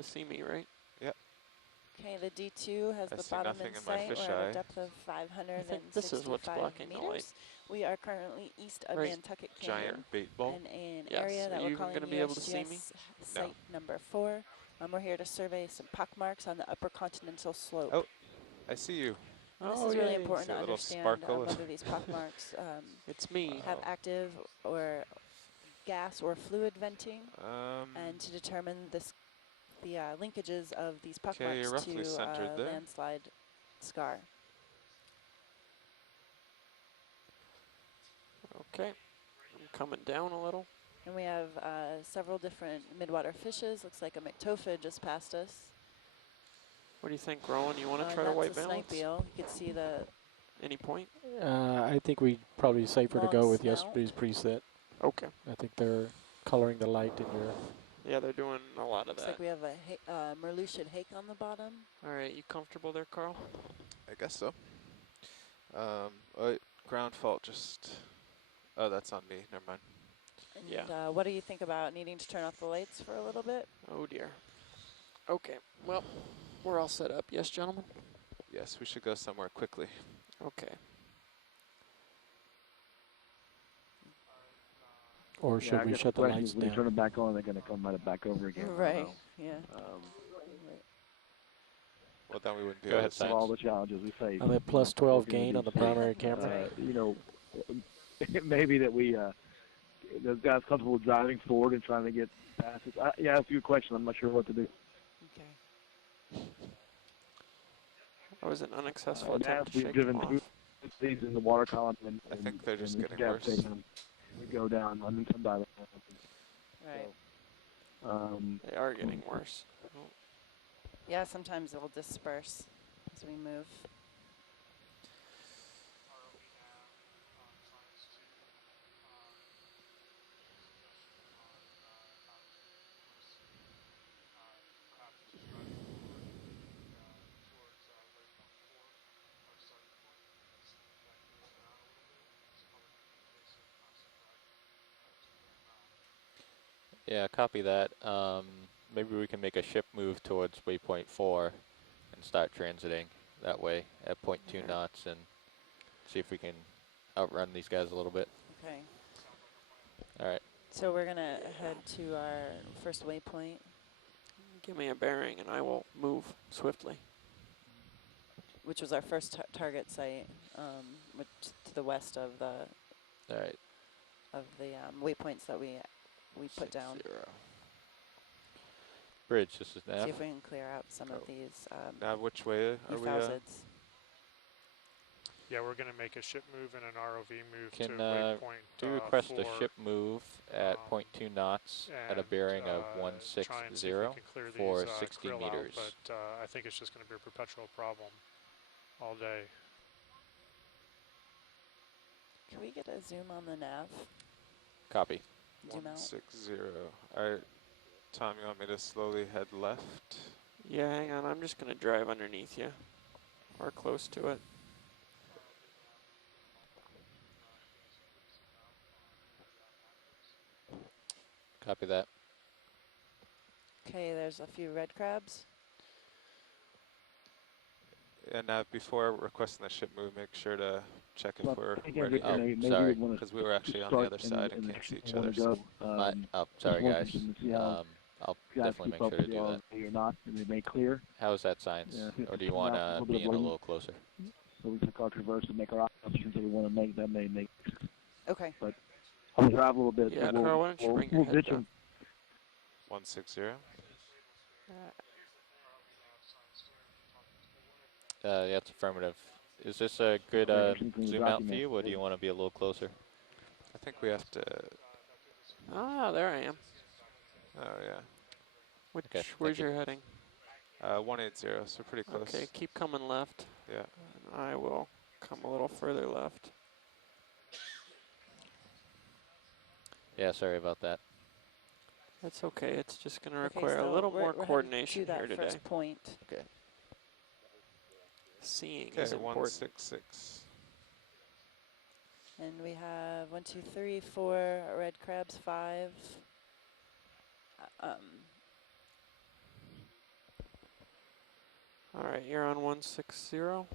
to see me, right? Yep. Okay, the D2 has I the see bottom nothing in in my sight. We're at fisheye. a depth of I think this is what's 565 blocking the light. meters. We are currently east of Right. Nantucket Canyon Giant bait ball. in an Yes. area that Are we're you even calling going to be able to see me? USGS site number 4. We're here to survey some pock marks on the upper continental slope. Oh, I see you. And this Oh, is really yay. important See a to little understand sparkle. whether these pock marks It's me. have active or gas or fluid venting, and to determine the linkages of these pock Okay, you're marks roughly to centered there. landslide scar. Okay. I'm coming down a little. And we have several different midwater fishes. Looks like a McTofa just passed us. What do you think, Rowan? You want to try to white that's a balance? snipe eel. You can see the Any point? I think we probably safer to long go with snout. yesterday's preset. Okay. I think they're coloring the light in your. Yeah, they're doing a lot of Looks that. like we have a Merlucian hake on the bottom. All right, you comfortable there, Carl? I guess so. Ground fault just... Oh, that's on me. Never mind. And Yeah. what do you think about needing to turn off the lights for a little bit? Oh, dear. Okay, well, we're all set up. Yes, gentlemen? Yes, we should go somewhere quickly. Okay. Or should we shut the lights when you turn down? them back on, they're going to come right back over again. Right, yeah. Well, then we wouldn't be Go able ahead, to see. All the challenges we face. I'm at plus 12 gain on the primary camera. You know, maybe that we, those guys comfortable driving forward and trying to get past it. Yeah, that's a good question. I'm not sure what to do. Okay. That was an unsuccessful And attempt as to we've shake driven them through off. these in the water column, and I think they're just and getting gas worse. station, we go down on some dive. Right. They are getting worse. Yeah, sometimes it'll disperse as we move. Yeah, copy that. Maybe we can make a ship move towards waypoint 4 and start transiting that way at 0.2 knots and see if we can outrun these guys a little bit. Okay. All right. So we're going to head to our first waypoint. Give me a bearing and I will move swiftly. Which was our first target site, which to the west of the All right. waypoints that we put down. 0. Bridge, this is Nav. See if we can clear out some of these Now, which way are we? Yeah, we're going to make a ship move and an ROV move Can to waypoint do request 4, a ship move at 0.2 knots at a bearing of try and see if we 160 can clear for these, 60 krill meters. Out, but I think it's just going to be a perpetual problem all day. Can we get a zoom on the nav? Copy. Zoom out. 160. All right, Tom, you want me to slowly head left? Yeah, hang on. I'm just going to drive underneath you or close to it. Copy that. Okay, there's a few red crabs. And now, before requesting the ship move, make sure to check if we're ready. Oh, sorry. Because we were actually on the other side and can't see each other. So. Sorry, guys. I'll definitely make sure to do that. You're not, and they may clear. How's that science? Or do you want to be in a little closer? So we took our traverse and make our options that we want to make. That may make. Okay. But I'll drive a little bit. Yeah, so Carl, why don't you bring your head down? 160. Yeah, it's affirmative. Is this a good zoom out for you, or do you want to be a little closer? I think we have to. Ah, there I am. Oh yeah. Where's your heading? 180. So pretty close. Okay, keep coming left. Yeah. And I will come a little further left. Yeah, sorry about that. That's okay. It's just going to Okay, require so a little we're more headed coordination to that here today. first point. Okay. Seeing Okay, is important. 166. And we have 1, 2, 3, 4 red crabs, 5. All right, you're on 160, more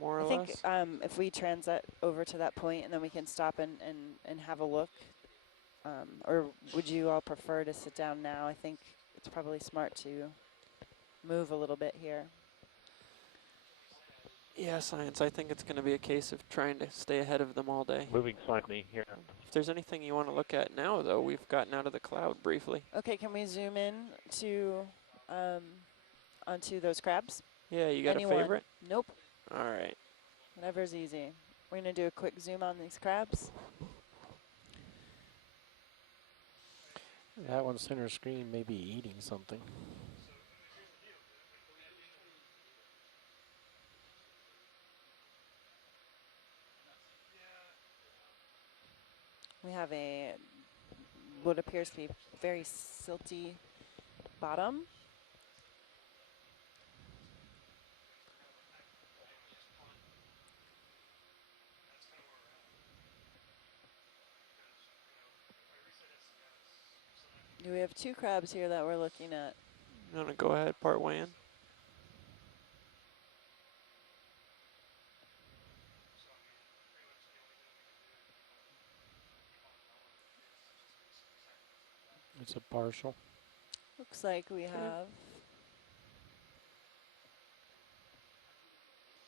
or I think less. if we transit over to that point and then we can stop and have a look, or would you all prefer to sit down now? I think it's probably smart to move a little bit here. Yeah, science. I think it's going to be a case of trying to stay ahead of them all day. Moving slightly here. If there's anything you want to look at now, though, we've gotten out of the cloud briefly. Okay, can we zoom in to onto those crabs? Yeah, you got Anyone? a favorite? Nope. All right. Whatever's easy. We're gonna do a quick zoom on these crabs. That one center screen may be eating something. We have a what appears to be very silty bottom. We have two crabs here that we're looking at. You want to go ahead, part way in? It's a partial. Looks like we have.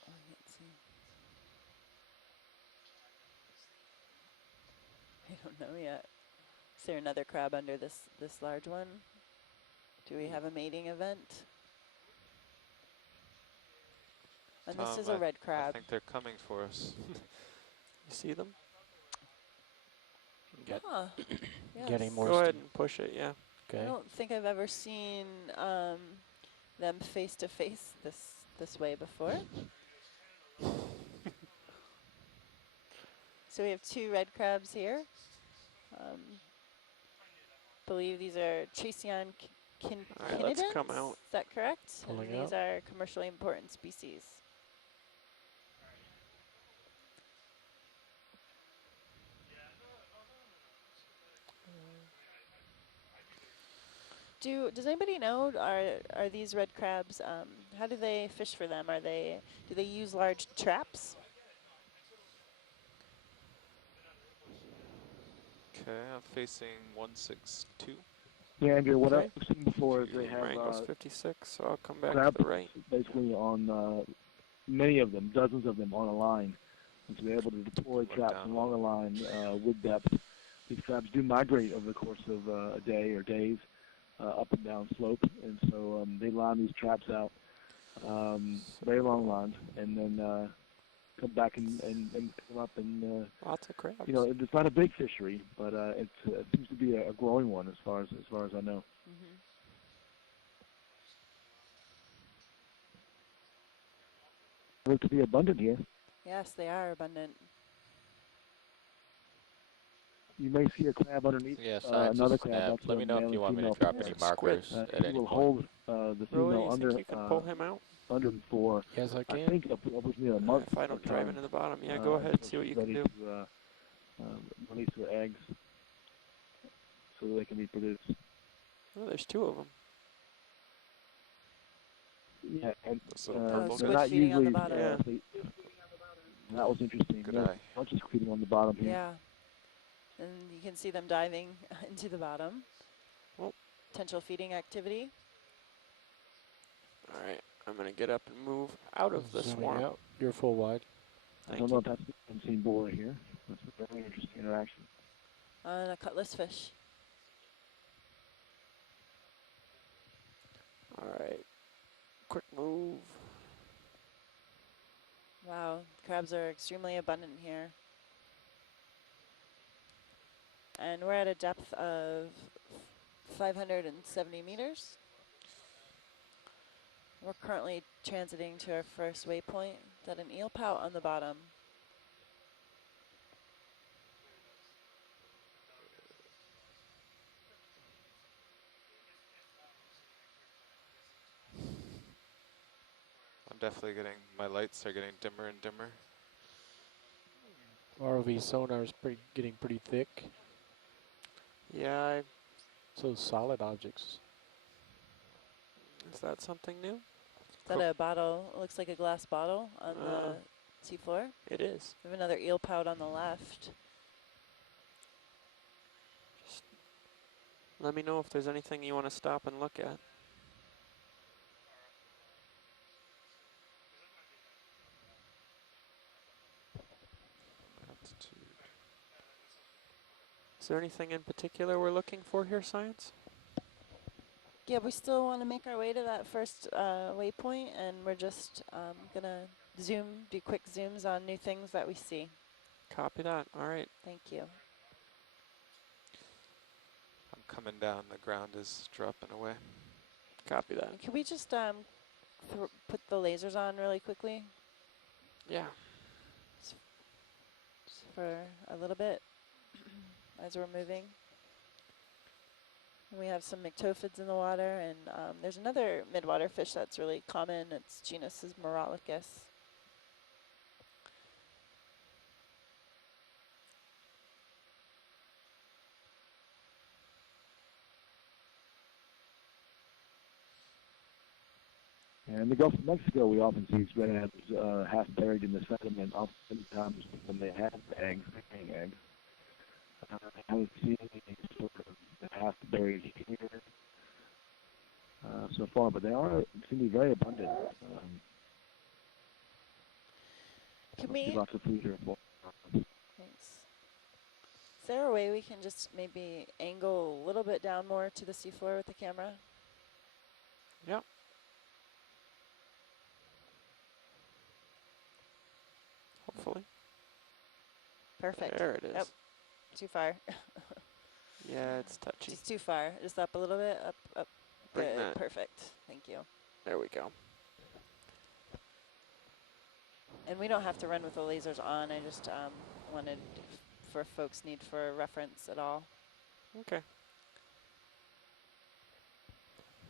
Oh, I can't see. I don't know yet. Is there another crab under this large one? Do we have a mating event? And Tom, this is a red I crab. think they're coming for us. You see them? Get, Huh. Yes. getting more. Go ahead and push it, yeah. I Okay. don't think I've ever seen them face to face this way before. So we have two red crabs here. Believe these are Chasion All right, let's kinidans. come out. Is that correct? Pulling And these out. are commercially important species. Does anybody know, are these red crabs, how do they fish for them? Do they use large traps? Okay, I'm facing 162. Yeah, Andrew, what Okay. I've seen before is they have Right goes 56, so I'll come back crab to the right. basically on many of them, dozens of them on a line. And so they're able to deploy Look traps down. along a line with depth. These crabs do migrate over the course of a day or days up and down slope, and so they line these traps out, very long lines, and then come back and pick them up. And Lots of crabs. you know, it's not a big fishery, but it seems to be a growing one as far as I know. Mm-hmm. They look to be abundant here. Yes, they are abundant. You may see a crab underneath Yeah, science another is crab. snap. That's Let a me know male if you and want me to female drop pair. any Squid. markers at He any will point. hold the Roy, female you under think you can pull him out? under him for Yes, I I can. think upwards near a month. If I don't of drive time, into the bottom, yeah, go ahead, until see what she's you can ready do. to release her eggs so that they can be produced. Oh, there's two of them. Yeah, and Those little purple they're guys? not Squid feeding on usually. the bottom. Yeah. That was interesting. Good They're eye. not just feeding on the bottom here. Yeah. And you can see them diving into the bottom. Oh. Potential feeding activity. All right, I'm going to get up and move out of the Zooming swarm. out. You're full wide. I Thank don't know you. if that's the unseen borer here. That's a very interesting interaction. And a cutlass fish. All right, quick move. Wow, crabs are extremely abundant here. And we're at a depth of 570 meters. We're currently transiting to our first waypoint. At an eel pout on the bottom. I'm definitely my lights are getting dimmer and dimmer. ROV sonar is getting pretty thick. Yeah, So solid objects. is that something new? that a bottle? It looks like a glass bottle on the seafloor. It is. We have another eel pout on the left. Just let me know if there's anything you want to stop and look at. Altitude. Is there anything in particular we're looking for here, Science? Yeah, we still want to make our way to that first waypoint, and we're just gonna do quick zooms on new things that we see. Copy that. All right. Thank you. I'm coming down. The ground is dropping away. Copy that. Can we just put the lasers on really quickly? Yeah. Just for a little bit as we're moving. And we have some myctophids in the water, and there's another midwater fish that's really common. Its genus is Morollicus. And in the Gulf of Mexico, we often see these red abs half buried in the sediment. Oftentimes, when they have eggs, laying eggs, I haven't seen any sort of half buried here so far, but they seem to be very abundant. Can we? Lots of food here for. Thanks. Is there a way we can just maybe angle a little bit down more to the seafloor with the camera? Yep. Hopefully. Perfect. There it is. Yep. Too far. Yeah, it's touchy. Just too far. Just up a little bit. Up, up. Bring Good. that. Perfect. Thank you. There we go. And we don't have to run with the lasers on. I just wanted for folks need for reference at all. Okay.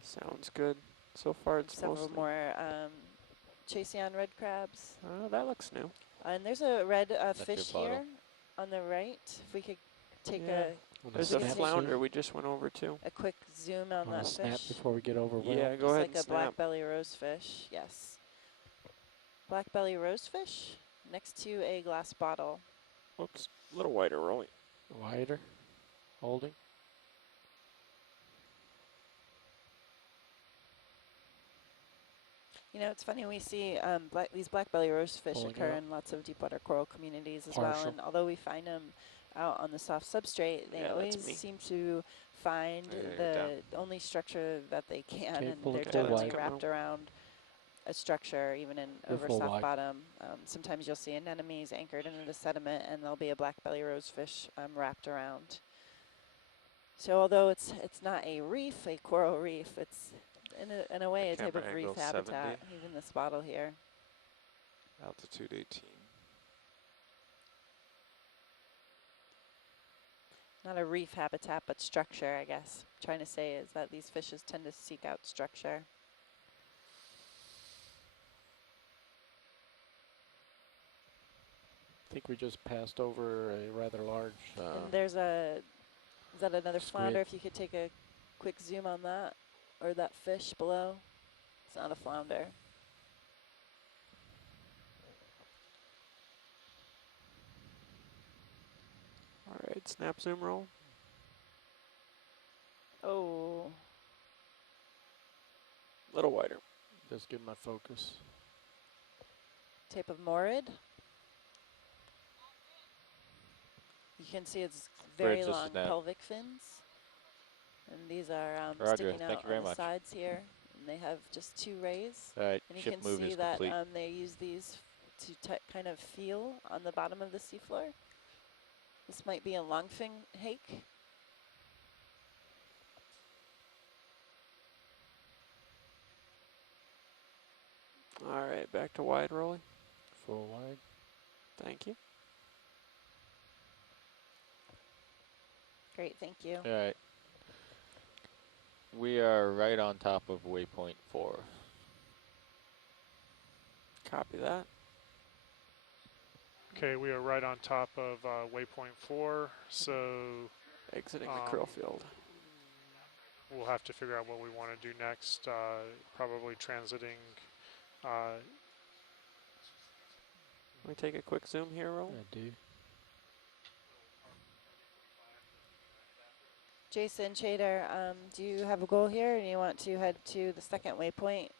Sounds good. So far, it's Several mostly. more Chaseon red crabs. That looks new. And there's a red That's your fish bottle. here on the right. If we could take Yeah. There's a we can flounder we just went over too. a quick zoom on Want that to snap fish. before we get over? Yeah, go Just ahead like and a snap. black belly rosefish. Yes. Black belly rosefish next to a glass bottle. Whoops, a little wider, Rolly. Wider. Holding. You know, it's funny, we see these black belly rosefish Pulling it occur up. in lots of deep water coral communities as well. Partial. And although we find them out on the soft substrate, they Yeah, that's always me. seem to find Yeah, the only structure that they can, Okay, and pull they're it full generally wide. wrapped around a structure, even in Go over full soft wide. bottom. Sometimes you'll see anemones anchored into the sediment, and there'll be a black belly rosefish wrapped around. So although it's not a reef, a coral reef, it's in a way a type of Camera reef angle habitat. 70. Even this bottle here. Altitude 18. Not a reef habitat, but structure, I guess. Trying to say is that these fishes tend to seek out structure. I think we just passed over a rather large. And there's is that another squid. flounder? If you could take a quick zoom on that, or that fish below. It's not a flounder. All right, snap, zoom, roll. Oh, A little wider. Just get my focus. type of morid. You can see it's very Birds of long snap. pelvic fins. And these are Roger, sticking thank out you very on the much. sides here. And they have just 2 rays. All right, And you ship can move see is that complete. they use these to kind of feel on the bottom of the seafloor. This might be a longfin hake. All right, back to wide, Rolly. Full wide. Thank you. Great, thank you. All right. We are right on top of waypoint 4. Copy that. Okay, we are right on top of waypoint 4, so Exiting the krill field. we'll have to figure out what we want to do next. Probably transiting Can we take a quick zoom here, Roll? I do. Jason, Chader, do you have a goal here, and you want to head to the second waypoint?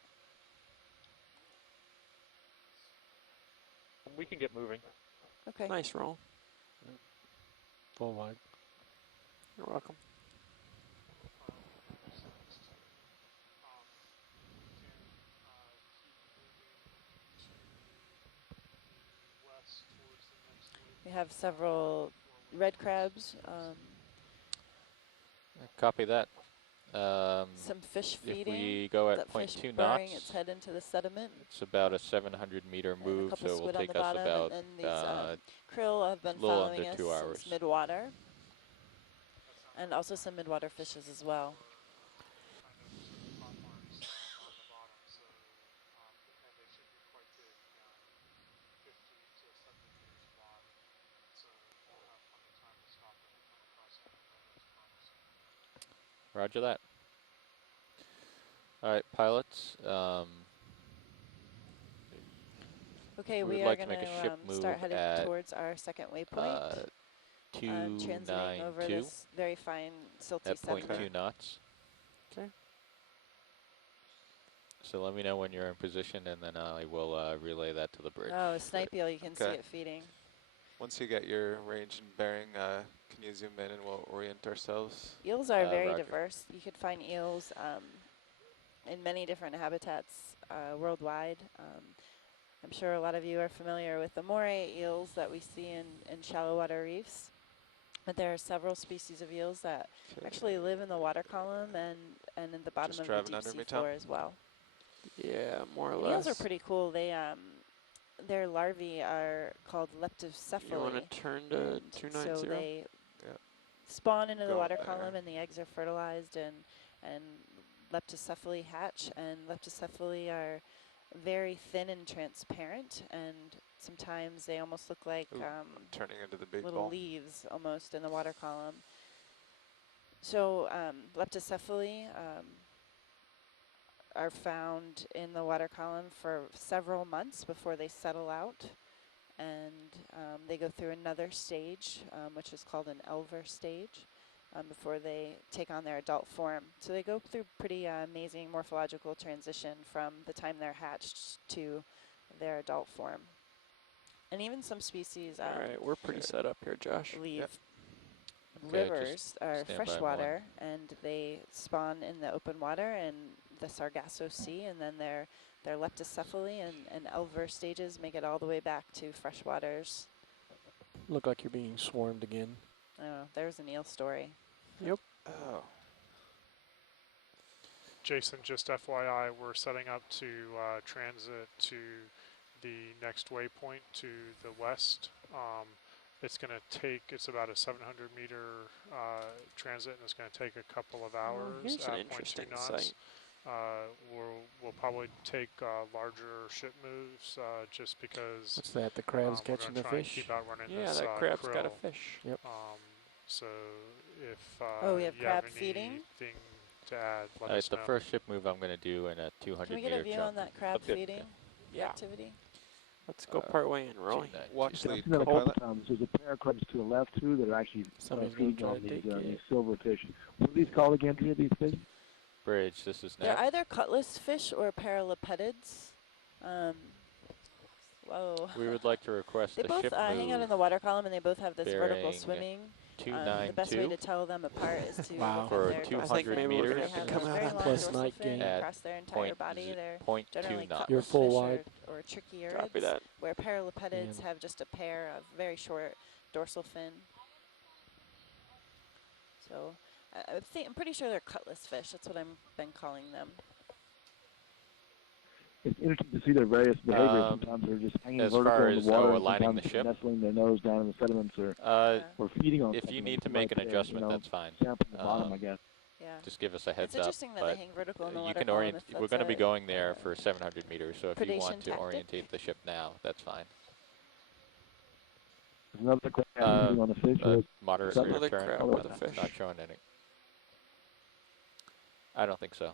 We can get moving. Okay. Nice roll. Full wide. You're welcome. We have several red crabs, Copy that. some fish If feeding. we go at That fish 0.2 burying knots, its head into the sediment. it's about a 700-meter And a move, couple so it will squid on take the us bottom, about and then these krill have been little following under us 2 hours. since midwater, and also some midwater fishes as well. Roger that. All right, pilots. Okay, we we would are like to going make a ship to start move heading at towards our second waypoint. Transiting over 292 this very fine silty at sediment. 0.2 knots. Okay. So let me know when you're in position, and then I will relay that to the bridge. Oh, a snipe eel, you can see Okay. it feeding. Once you get your range and bearing, can you zoom in and we'll orient ourselves? Eels are very Roger. diverse. You could find eels in many different habitats worldwide. I'm sure a lot of you are familiar with the moray eels that we see in shallow water reefs. But there are several species of eels that actually live in the water column and in the bottom Just of the driving deep under sea me, Tom? floor as well. Yeah, more or And less. eels are pretty cool. They their larvae are called leptocephali. You want to turn to and 290? so they Yeah. spawn into the Go water there. column, and the eggs are fertilized, and leptocephali hatch. And leptocephali are very thin and transparent, and sometimes they almost look like Ooh, I'm turning into the big little ball. leaves almost in the water column. So leptocephali are found in the water column for several months before they settle out, and they go through another stage, which is called an elver stage, before they take on their adult form. So they go through pretty amazing morphological transition from the time they're hatched to their adult form. And even some species All right, we're pretty set up here, Josh. leave Yep. Okay, rivers or stand by freshwater, and they spawn in the open water and the Sargasso Sea, and then their leptocephali and elver stages make it all the way back to freshwaters. Look like you're being swarmed again. Oh, there's an eel story. Yep. Oh. Jason, just FYI, we're setting up to transit to the next waypoint to the west. It's going to take, it's about a 700-meter transit, and it's going to take a couple of hours Here's an at interesting 0.2 knots. site. We'll probably take larger ship moves just because What's that? The crab's we're catching going the to try and fish? keep outrunning Yeah, this that crab's got a krill. fish. Yep. So if Oh, we have you crab have feeding? anything to add, let All right, us the know. first ship move I'm going to do in a Can we 200-meter get a view jump. on that crab Okay. feeding Yeah. activity? Let's go part way in, Roy. 292. Watch I've lead, seen that a couple co-pilot. times. There's a pair of crabs to the left too that are actually Somebody's gonna feeding try on to take these it. silver fish. What are these called again, Andrea, these fish? Bridge, this is They're Ned. either cutlass fish or paralipetids. Whoa. We would like to request They a both ship hang out move in the water column, and they both have this vertical bearing swimming. The 292 best way to tell them apart is to Wow. look at For their dorsal 200 fin. maybe we're gonna meters. have They to have come a out very on long plus dorsal night fin game. across their entire body. They're 0.2 generally knots. You're cutlass full fish wide. or Copy trichiurids, that. where paralipetids And- have just a pair of very short dorsal fin. So I'm pretty sure they're cutlass fish. That's what I've been calling them. It's interesting to see their various behaviors. Sometimes they're just hanging as vertical far in as, the water, and aligning sometimes the they're ship? nestling their nose down in the sediments or feeding on If something. you need to make like an adjustment, that's fine. Sampling the bottom, I guess. Yeah. Just give us a heads It's up. interesting that But they hang vertical in the you water can column. orient. if We're that's going to be a, going there for 700 meters, so if you want predation to tactic. orientate the ship now, that's fine. There's another crab feeding on the fish. Moderate Some rate of other turn. crab Oh, with a that's fish. Not showing any. I don't think so.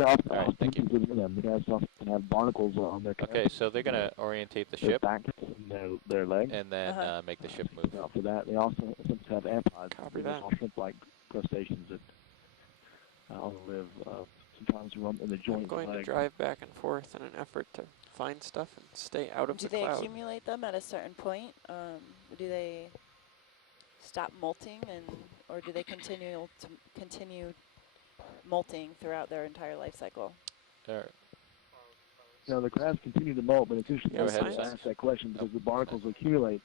Yeah, All right, thank you. them. The guys often have barnacles on their Okay, so they're gonna orientate the their ship back and their legs. and then make the ship move. After that, they also sometimes have amphipods. Copy These that. are shrimp-like crustaceans that only live sometimes in the I'm joint going to leg. drive back and forth in an effort to find stuff and stay out of Do the they cloud. accumulate them at a certain point? Do they stop molting, or do they continue molting throughout their entire life cycle? There. The crabs continue to molt, but it's interesting Go to ahead, ask that question because the barnacles accumulate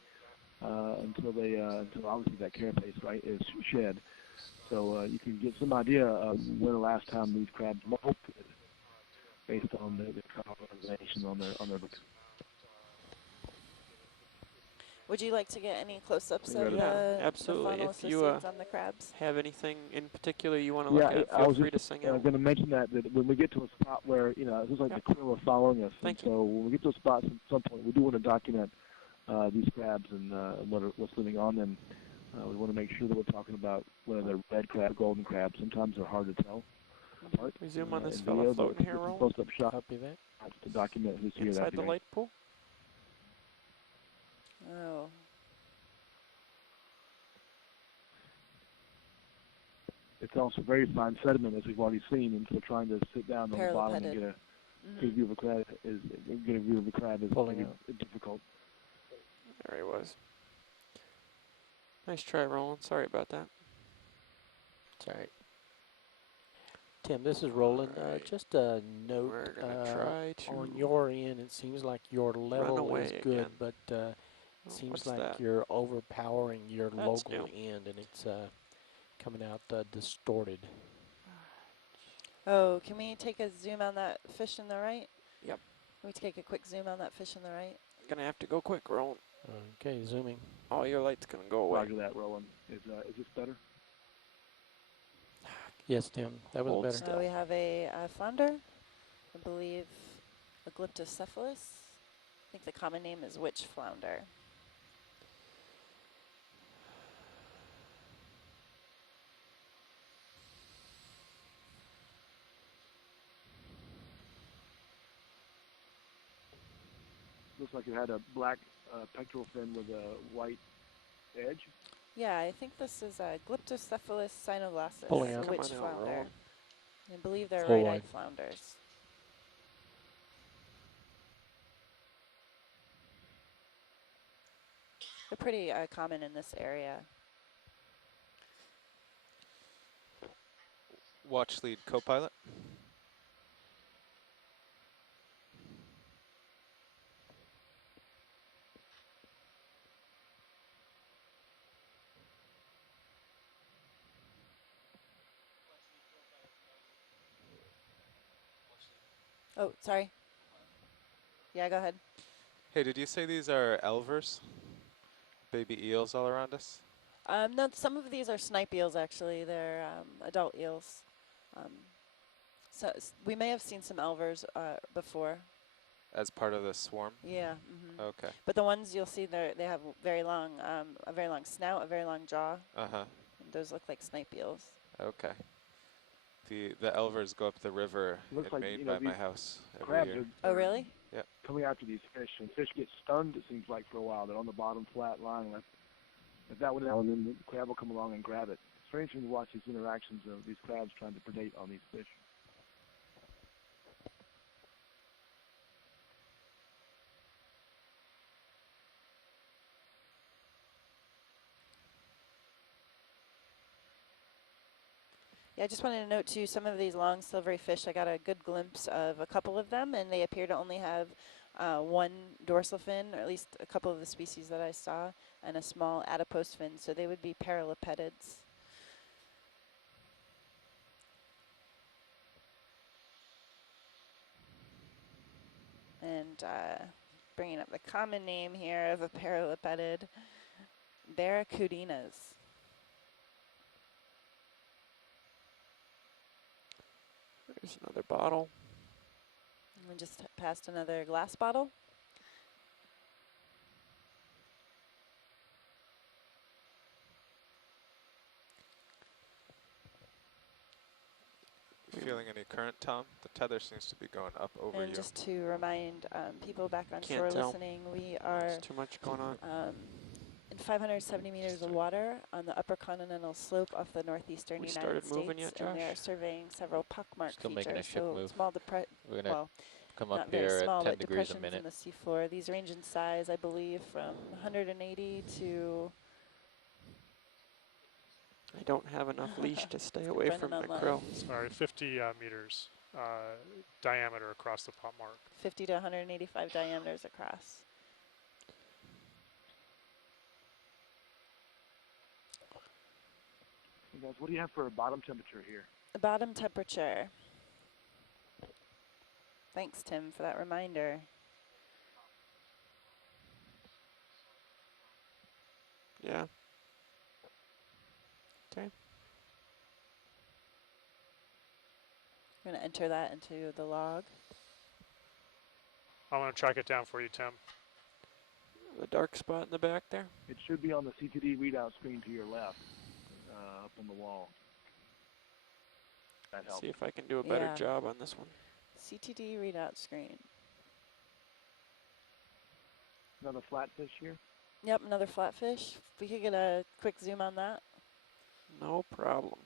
until obviously that carapace, right, is shed. So you can get some idea of when the last time these crabs molted based on the colonization on their looks. Would you like to get any close-ups Yeah, of the absolutely. faunal If you associates on the crabs? have anything in particular you want to look at, I feel was free just to sing out. going to mention that when we get to a spot where, it looks like the krill are following us. Thank and so when we get to a spot at some point, we do want to document these crabs and what's living on them. We want to make sure that we're talking about whether they're red crab, golden crab. Sometimes they're hard to tell apart. We zoom on this in fella video, floating but here, it's a roll close-up shot Copy that. to document who's here. inside That'd be the great. light pool. Oh. It's also very fine sediment, as we've already seen, and so trying to sit down on the bottom and Parallel-headed. get a view of a crab is Pulling maybe out. difficult. There he was. Nice try, Roland. Sorry about that. It's all right. Tim, this is Roland. Alright. Just a note We're gonna try to on your end. It seems like your level away is good, again. but it Oh, seems what's like that? you're overpowering your That's local new. end, and it's coming out distorted. Oh, can we take a zoom on that fish in the right? Yep. Can we take a quick zoom on that fish in the right? Gonna have to go quick, Roland. Okay, zooming. All your light's gonna go away. Roger that, Roland. Is this better? Yes, Tim, that was Hold better. still. We have a flounder, I believe a glyptocephalus. I think the common name is witch flounder. Looks like it had a black pectoral fin with a white edge. Yeah, I think this is a Glyptocephalus cynoglossus, Pulling a out. witch Come on out, flounder. Roland. I believe they're Full right-eyed wide. flounders. They're pretty common in this area. Watch lead co-pilot. Oh, sorry. Yeah, go ahead. Hey, did you say these are elvers? Baby eels all around us? No, some of these are snipe eels, actually. They're adult eels. So we may have seen some elvers before. As part of the swarm? Yeah. Okay. But the ones you'll see, they have very long, a very long snout, a very long jaw. Uh-huh. And those look like snipe eels. Okay. The elvers go up the river Looks in like, Maine you know, by my these house every Crabs year. Oh, really? coming after these fish, and fish get stunned, it seems like, for a while. They're on the bottom flat line. If that would happen, then the crab will come along and grab it. It's very interesting to watch these interactions of these crabs trying to predate on these fish. Yeah, I just wanted to note too, some of these long silvery fish, I got a good glimpse of a couple of them, and they appear to only have one dorsal fin, or at least a couple of the species that I saw, and a small adipose fin, so they would be paralipetids. And bringing up the common name here of a paralipetid, barracudinas. There's another bottle. We just passed another glass bottle. We feeling any current, Tom? The tether seems to be going up over And you. just to remind people back on Can't shore tell. listening, we are There's too much going on. in 570 meters of water on the upper continental slope of the northeastern We United started moving States, yet, and we Josh? are surveying several pockmark Still making a features. ship So move. small We're gonna well, come up not very here small, at 10 but degrees a depressions minute. in the seafloor. These range in size, I believe, from 180 to I don't have enough leash to stay away Brennan from the online. krill. Sorry, 50 meters diameter across the pop mark. 50 to 185 diameters across. Hey guys, what do you have for a bottom temperature here? The bottom temperature. Thanks, Tim, for that reminder. Yeah. Okay. I'm going to enter that into the log. I'm going to track it down for you, Tim. The dark spot in the back there. It should be on the CTD readout screen to your left, up on the wall. That helps. See if I can do a better Yeah. job on this one. CTD readout screen. Another flatfish here. Yep, another flatfish. If we could get a quick zoom on that. No problem.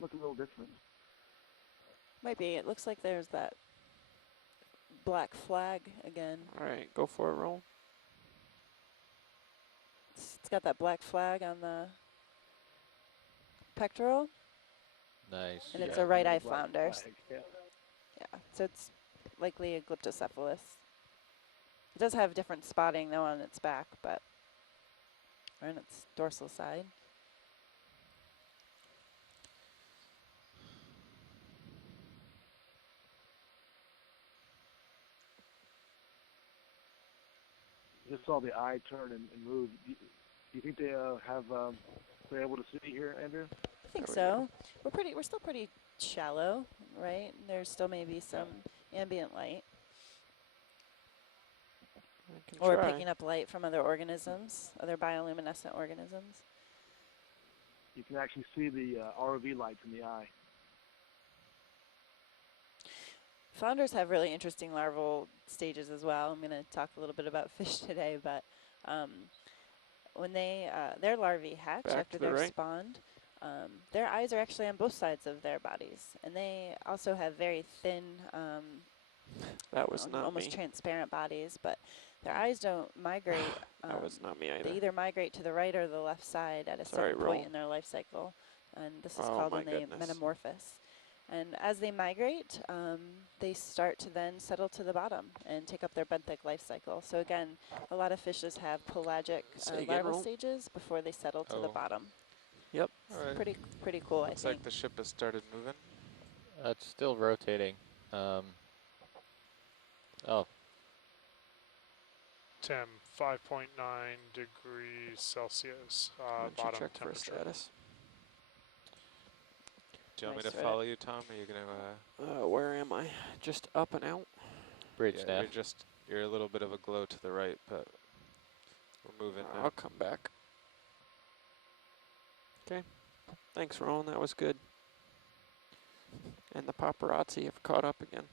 Look a little different. Might be. It looks like there's that black flag again. All right, go for it, roll. It's got that black flag on the pectoral, Nice. and it's Yeah. a right eye Black flounder. flag, yeah. Yeah, so it's likely a glyptocephalus. It does have different spotting though on its back, but or on its dorsal side. Just saw the eye turn and move. Do you think they they're able to see here, Andrew? I think There we so. We're still pretty shallow, right? There's still maybe some ambient light. I can Or try. picking up light from other organisms, other bioluminescent organisms. You can actually see the ROV lights in the eye. Flounders have really interesting larval stages as well. I'm going to talk a little bit about fish today, but when their larvae hatch Back after to the they're right. spawned, their eyes are actually on both sides of their bodies, and they also have very thin, That was not almost me. transparent bodies, but their eyes don't migrate. That was not me They either. either migrate to the right or the left side at a Sorry, certain roll. point in their life cycle, and this is Oh called my when they goodness. metamorphose. And as they migrate, they start to then settle to the bottom and take up their benthic life cycle. So again, a lot of fishes have pelagic Say again, larval roll. stages before they settle to the Oh. bottom. Yep. All right. Pretty cool, Looks I like think. the ship has started moving. It's still rotating. Oh, Tim, 5.9 degrees Celsius Why don't you bottom check for a temperature. status? Do you want me Nice to red. follow you, Tom? Or are you gonna? Where am I? Just up and out? bridge Yeah, staff. you're a little bit of a glow to the right, but we're moving now. I'll come back. Okay. Thanks, Roland. That was good. And the paparazzi have caught up again.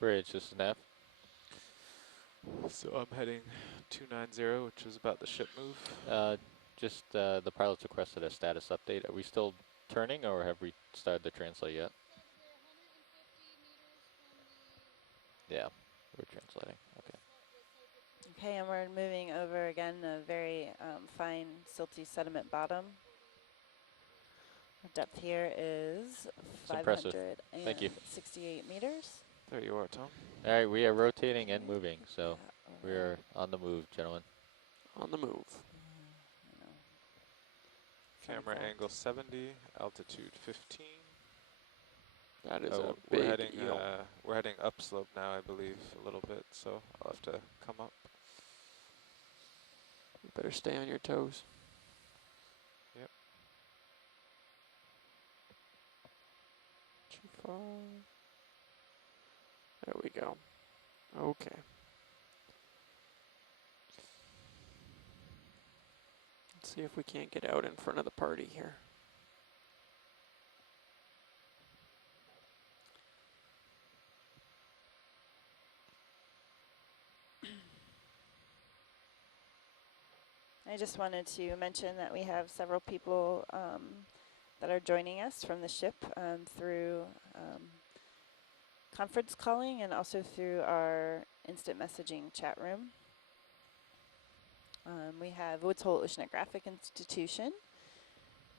Bridge, this is Nav. So I'm heading 290, which is about the ship move. Just the pilots requested a status update. Are we still turning, or have we started the translate yet? Yeah, we're translating. Okay. Okay, and we're moving over again a very fine silty sediment bottom. The depth here is It's impressive. 568 Thank you. meters. There you are, Tom. All right, we are rotating and moving, so Yeah, we are on the move, gentlemen. On the move. Camera Sunset. angle 70, altitude 15. That is Oh, a we're big heading eel. we're heading upslope now, I believe, a little bit. So I'll have to come up. You better stay on your toes. Yep. Too far. There we go. Okay. Let's see if we can't get out in front of the party here. I just wanted to mention that we have several people that are joining us from the ship through conference calling and also through our instant messaging chat room. We have Woods Hole Oceanographic Institution,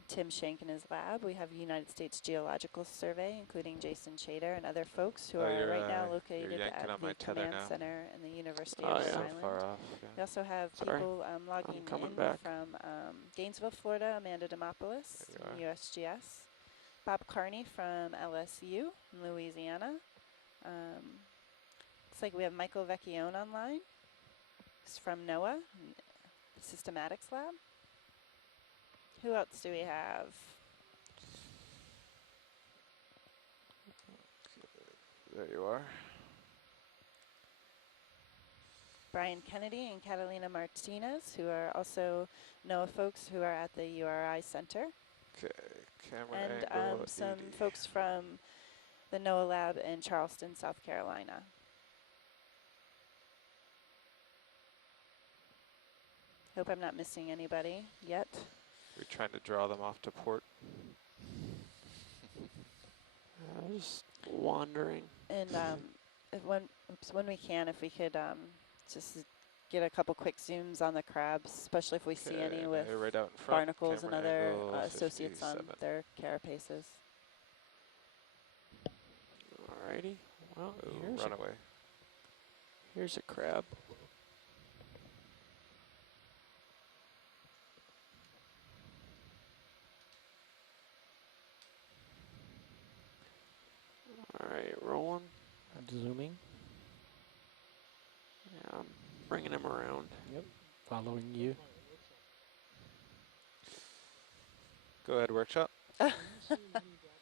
Tim Shank in his lab. We have United States Geological Survey, including Jason Chater and other folks who Oh, are you're, right now you're located yanking at on my the tether command now. center in the University Oh, of yeah. Rhode So Island. far off. We Yeah. also have Sorry. people logging coming in back. from Gainesville, Florida, Amanda Demopoulos There from you USGS, Bob Carney from LSU in Louisiana. Looks like we have Michael Vecchione online. He's from NOAA, Systematics Lab. Who else do we have? There you are. Brian Kennedy and Catalina Martinez, who are also NOAA folks who are at the URI Center. Okay, camera And angle some 80. folks from the NOAA lab in Charleston, South Carolina. Hope I'm not missing anybody yet. We're trying to draw them off to port. Just wandering. And when we can, if we could just get a couple quick zooms on the crabs, especially if we see Okay, any now with you're right out in front. barnacles and Camera other angle associates on 57. their carapaces. Alrighty. Well, Oh, run away. here's a crab. Alright, rolling. Zooming. Yeah, I'm bringing him around. Yep. Following you. Go ahead, workshop. Looks like you just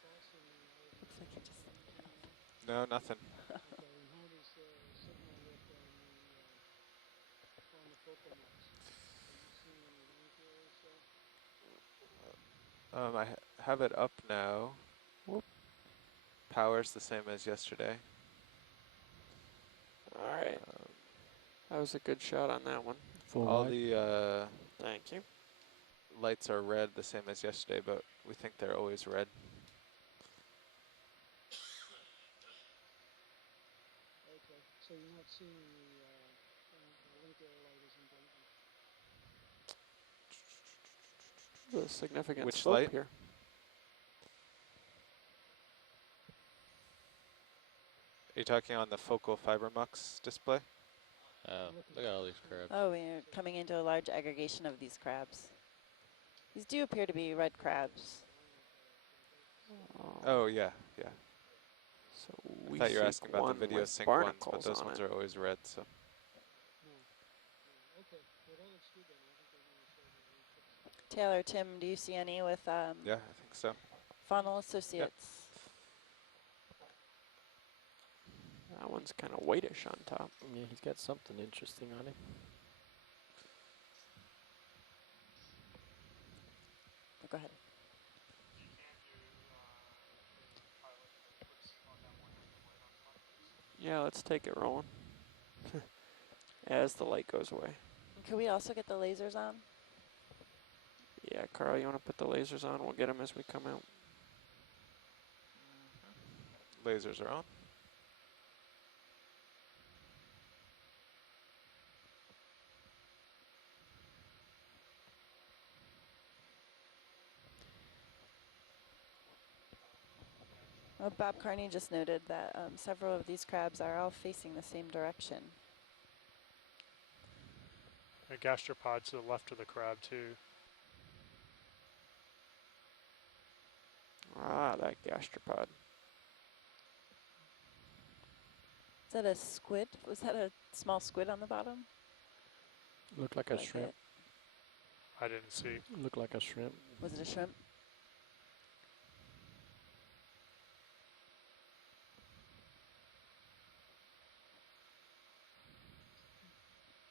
No, nothing. I have it up now. Whoop. Power's the same as yesterday. Alright. That was a good shot on that one. Full All wide. the Thank you. lights are red, the same as yesterday, but we think they're always red. Okay, so you're not seeing the link air light isn't blinking. There's a significant Which slope light? here. Are you talking on the focal fiber mux display? Oh, look at all these crabs. Oh, we're coming into a large aggregation of these crabs. These do appear to be red crabs. Oh, yeah, yeah. So I we thought you were seek asking about one the video with sync ones, but barnacles those on ones it. are always red, so. Okay, well that looks good then. I think they're going to show the Taylor, Tim, do you see any with Yeah, I think so. Faunal associates? That one's kind of whitish on top. Yeah, he's got something interesting on him. Go ahead. Yeah, let's take it rolling. As the light goes away. Could we also get the lasers on? Yeah, Carl, you want to put the lasers on? We'll get them as we come out. Lasers are on. Bob Carney just noted that several of these crabs are all facing the same direction. A gastropod to the left of the crab too. Ah, that gastropod. Is that a squid? Was that a small squid on the bottom? Looked like a Like shrimp. it. I didn't see. Looked like a shrimp. Was it a shrimp?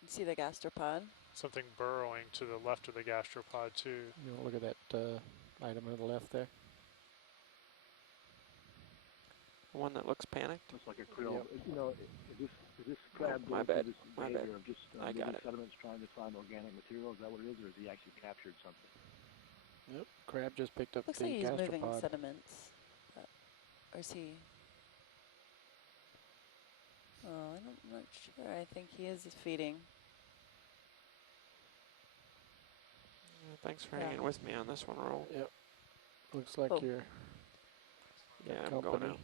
You see the gastropod? Something burrowing to the left of the gastropod too. You know, look at that item on the left there. The one that looks panicked. Looks like a krill. Yep. You know, is this crab my going through bad, this my bad. behavior of just I got moving it. sediments trying to find organic material? Is that what it is, or has he actually captured something? Yep. Crab just picked up Looks the like he's moving gastropod. sediments. Or is he? Oh, I'm not sure. I think he is feeding. Thanks for Yeah. hanging with me on this one, Roll. Yep. Looks like Oh. you're Yeah, got I'm going company. out.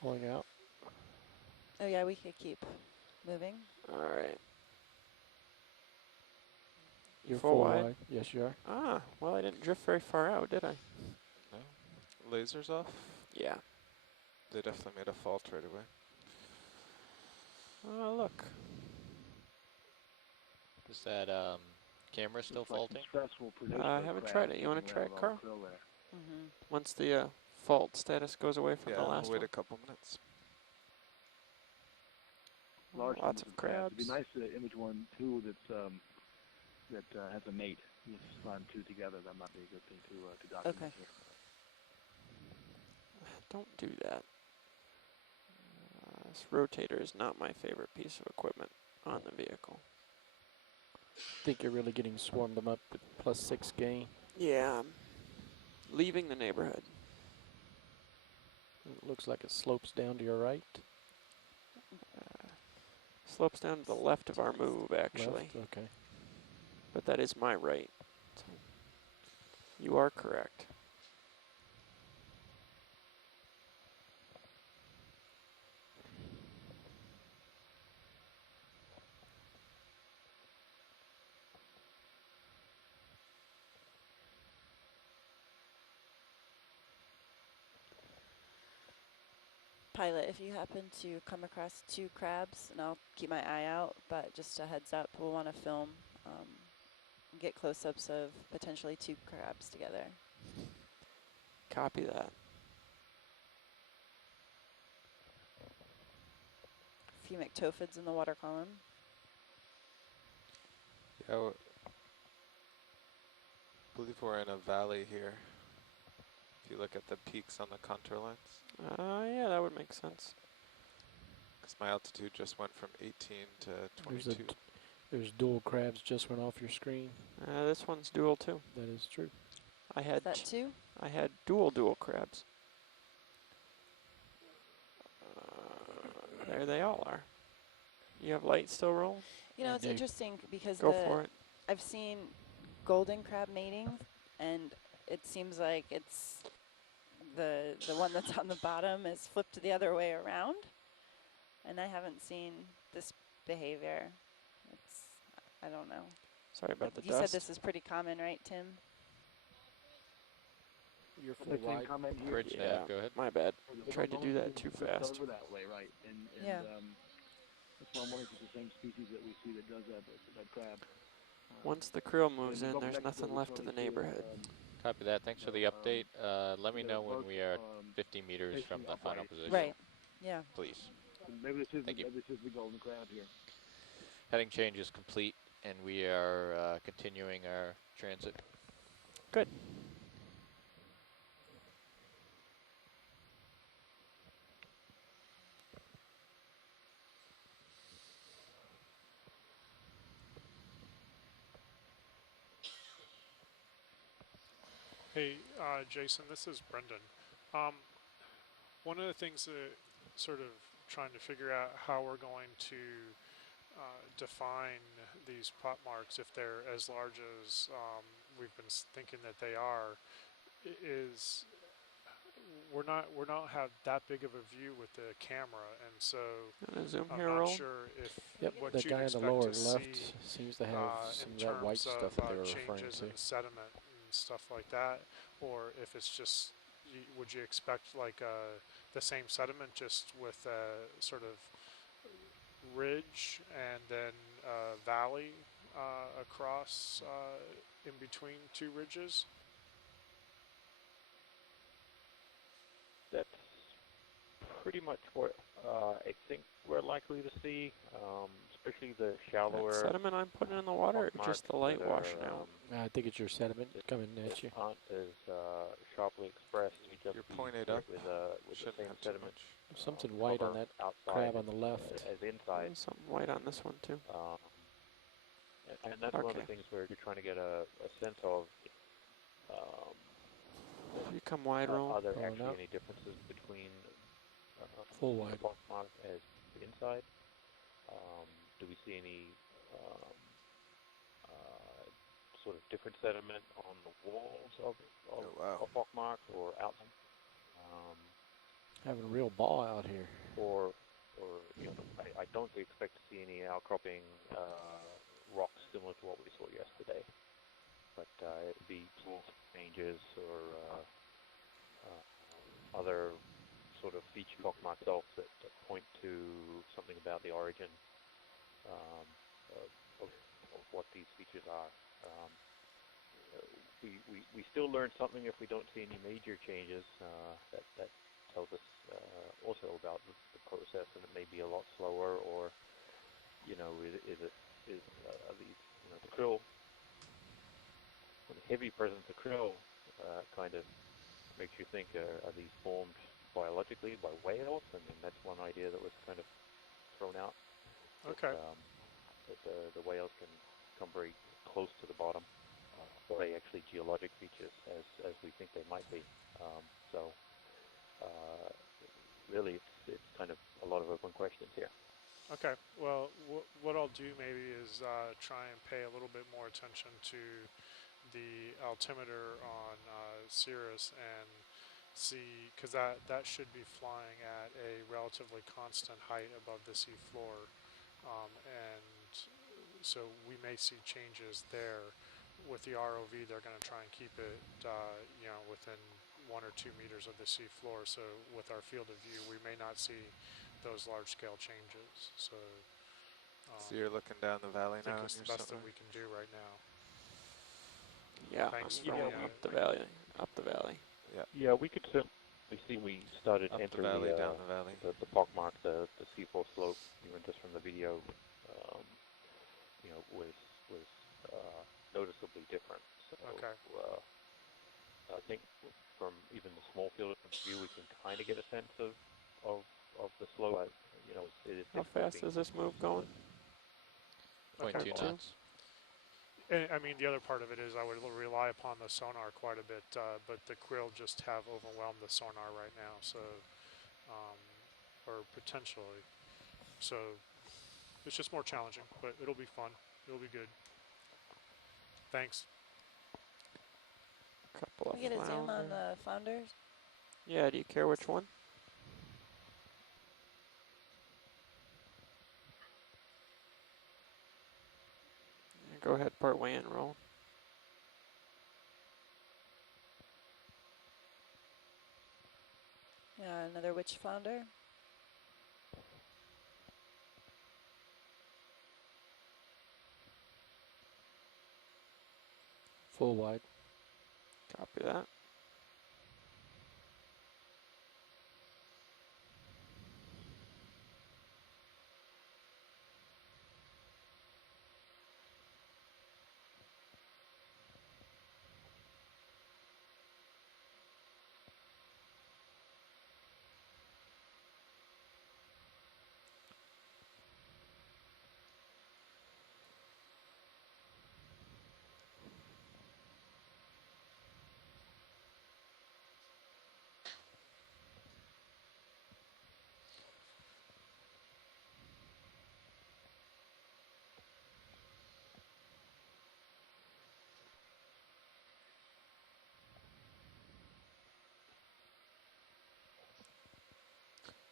Pulling out. Oh yeah, we could keep moving. All right. You're Full full wide? wide. Yes, you are. Ah, well, I didn't drift very far out, did I? No? Lasers off? Yeah. They definitely made a fault right away. Oh, look. Is that camera still Looks like faulting? successful predation I of haven't crabs tried it. You want sticking to try around it, all Carl? the krill there. Mm-hmm. Once the fault status goes away from Yeah, the I'll last wait one. a couple minutes. Large Lots numbers of crabs. It'd be crabs. nice to image one too that has a mate. Just find two together. That might be a good thing to document Okay. here. Don't do that. This rotator is not my favorite piece of equipment on the vehicle. Think you're really getting swarmed them up with +6 gain. Yeah, I'm leaving the neighborhood. It looks like it slopes down to your right. Slopes down to the left of our move, actually. Left. Okay. But that is my right. So you are correct. Pilot, if you happen to come across 2 crabs, and I'll keep my eye out, but just a heads up, we'll want to film, get close-ups of potentially 2 crabs together. Copy that. A few McTophids in the water column. Yeah, I believe we're in a valley here. If you look at the peaks on the contour lines. Yeah, that would make sense. Because my altitude just went from 18 to 22. There's dual crabs just went off your screen. This one's dual too. That is true. I Is had that 2? I had dual crabs. There they all are. You have light still, Roll? You know, I it's do. interesting because Go for it. I've seen golden crab mating, and it seems like it's the one that's on the bottom is flipped the other way around, and I haven't seen this behavior. It's, I don't know. Sorry about the You dust. said this is pretty common, right, Tim? You're I'll full make the same wide. comment here. Bridge Yeah, nav, go ahead. my bad. They Tried to don't do normally that too drift fast. over that way, right? And Yeah. that's why I'm wondering if it's the same species that we see that does that crab. Once the krill moves in in, Gulf of there's Mexico, nothing we left in the certainly see, neighborhood. Copy that. Thanks for the update. Let me know when both, we are 50 meters from the final upright. position. Right. Yeah. Please. Maybe this is Thank you. the golden crab here. Heading change is complete, and we are continuing our transit. Good. Hey, Jason, this is Brendan. One of the things that sort of trying to figure out how we're going to define these pot marks, if they're as large as we've been thinking that they are, is we're not have that big of a view with the camera, and so Gonna zoom I'm here, not Roll. sure if Yep, what the you'd guy on the expect lower to left see seems to have some in of that white terms stuff that they of were referring changes to. in sediment and stuff like that, or if it's just would you expect like the same sediment just with a sort of ridge and then valley across in between 2 ridges? That's pretty much what I think we're likely to see, especially the That shallower sediment I'm putting in the water, or pock just the marks light that washing are out? I think it's your sediment coming at you. aren't as sharply expressed. You just You're be pointed caught up. with the Shouldn't same have too sediment much. Something white on cover that outside crab on the left. as inside. There's something white on this one too. And that's one of Okay. the things where you're trying to get a sense of um, If you come wide, roll. are there Pulling actually up. any differences between Full the wide. pock mark as the inside? Do we see any sort of different sediment on the walls of Oh, wow. a pock mark or outside? Having a real ball out here. Or I don't expect to see any outcropping rocks similar to what we saw yesterday, but it'd be small changes or other sort of feature pock mark itself that point to something about the origin of what these features are. We still learn something if we don't see any major changes. That tells us also about the process, and it may be a lot slower, or are these the krill, the heavy presence of krill kind of makes you think are these formed biologically by whales, and that's one idea that was kind of thrown out. Okay. That the whales can come very close to the bottom. Are they actually geologic features as we think they might be? Really, it's kind of a lot of open questions here. Okay. Well, what I'll do maybe is try and pay a little bit more attention to the altimeter on Cirrus and see, because that should be flying at a relatively constant height above the sea floor, and so we may see changes there. With the ROV, they're going to try and keep it, within 1 or 2 meters of the sea floor. So with our field of view, we may not see those large-scale changes. So So you're looking down the valley I think now, it's and the you're best that somewhere. we can do right now. Yeah, Thanks I'm for going the up the valley. Up the valley. Yeah, we could certainly see we started Up the entering valley, down the valley. the pock mark, the seafloor slope, even just from the video, was noticeably different. So Okay. I think from even the small field of view, we can kind of get a sense of the slope. But, it is How difficult fast is this move going? 0.2 Okay. 0.2. knots. And, I mean, the other part of it is I would rely upon the sonar quite a bit, but the krill just have overwhelmed the sonar right now, so, or potentially. So it's just more challenging, but it'll be fun. It'll be good. Thanks. Couple Can we of get a zoom on flounder. the flounders? Yeah, do you care which one? Yeah, go ahead, part way in, roll. Yeah, another witch flounder. Full wide. Copy that.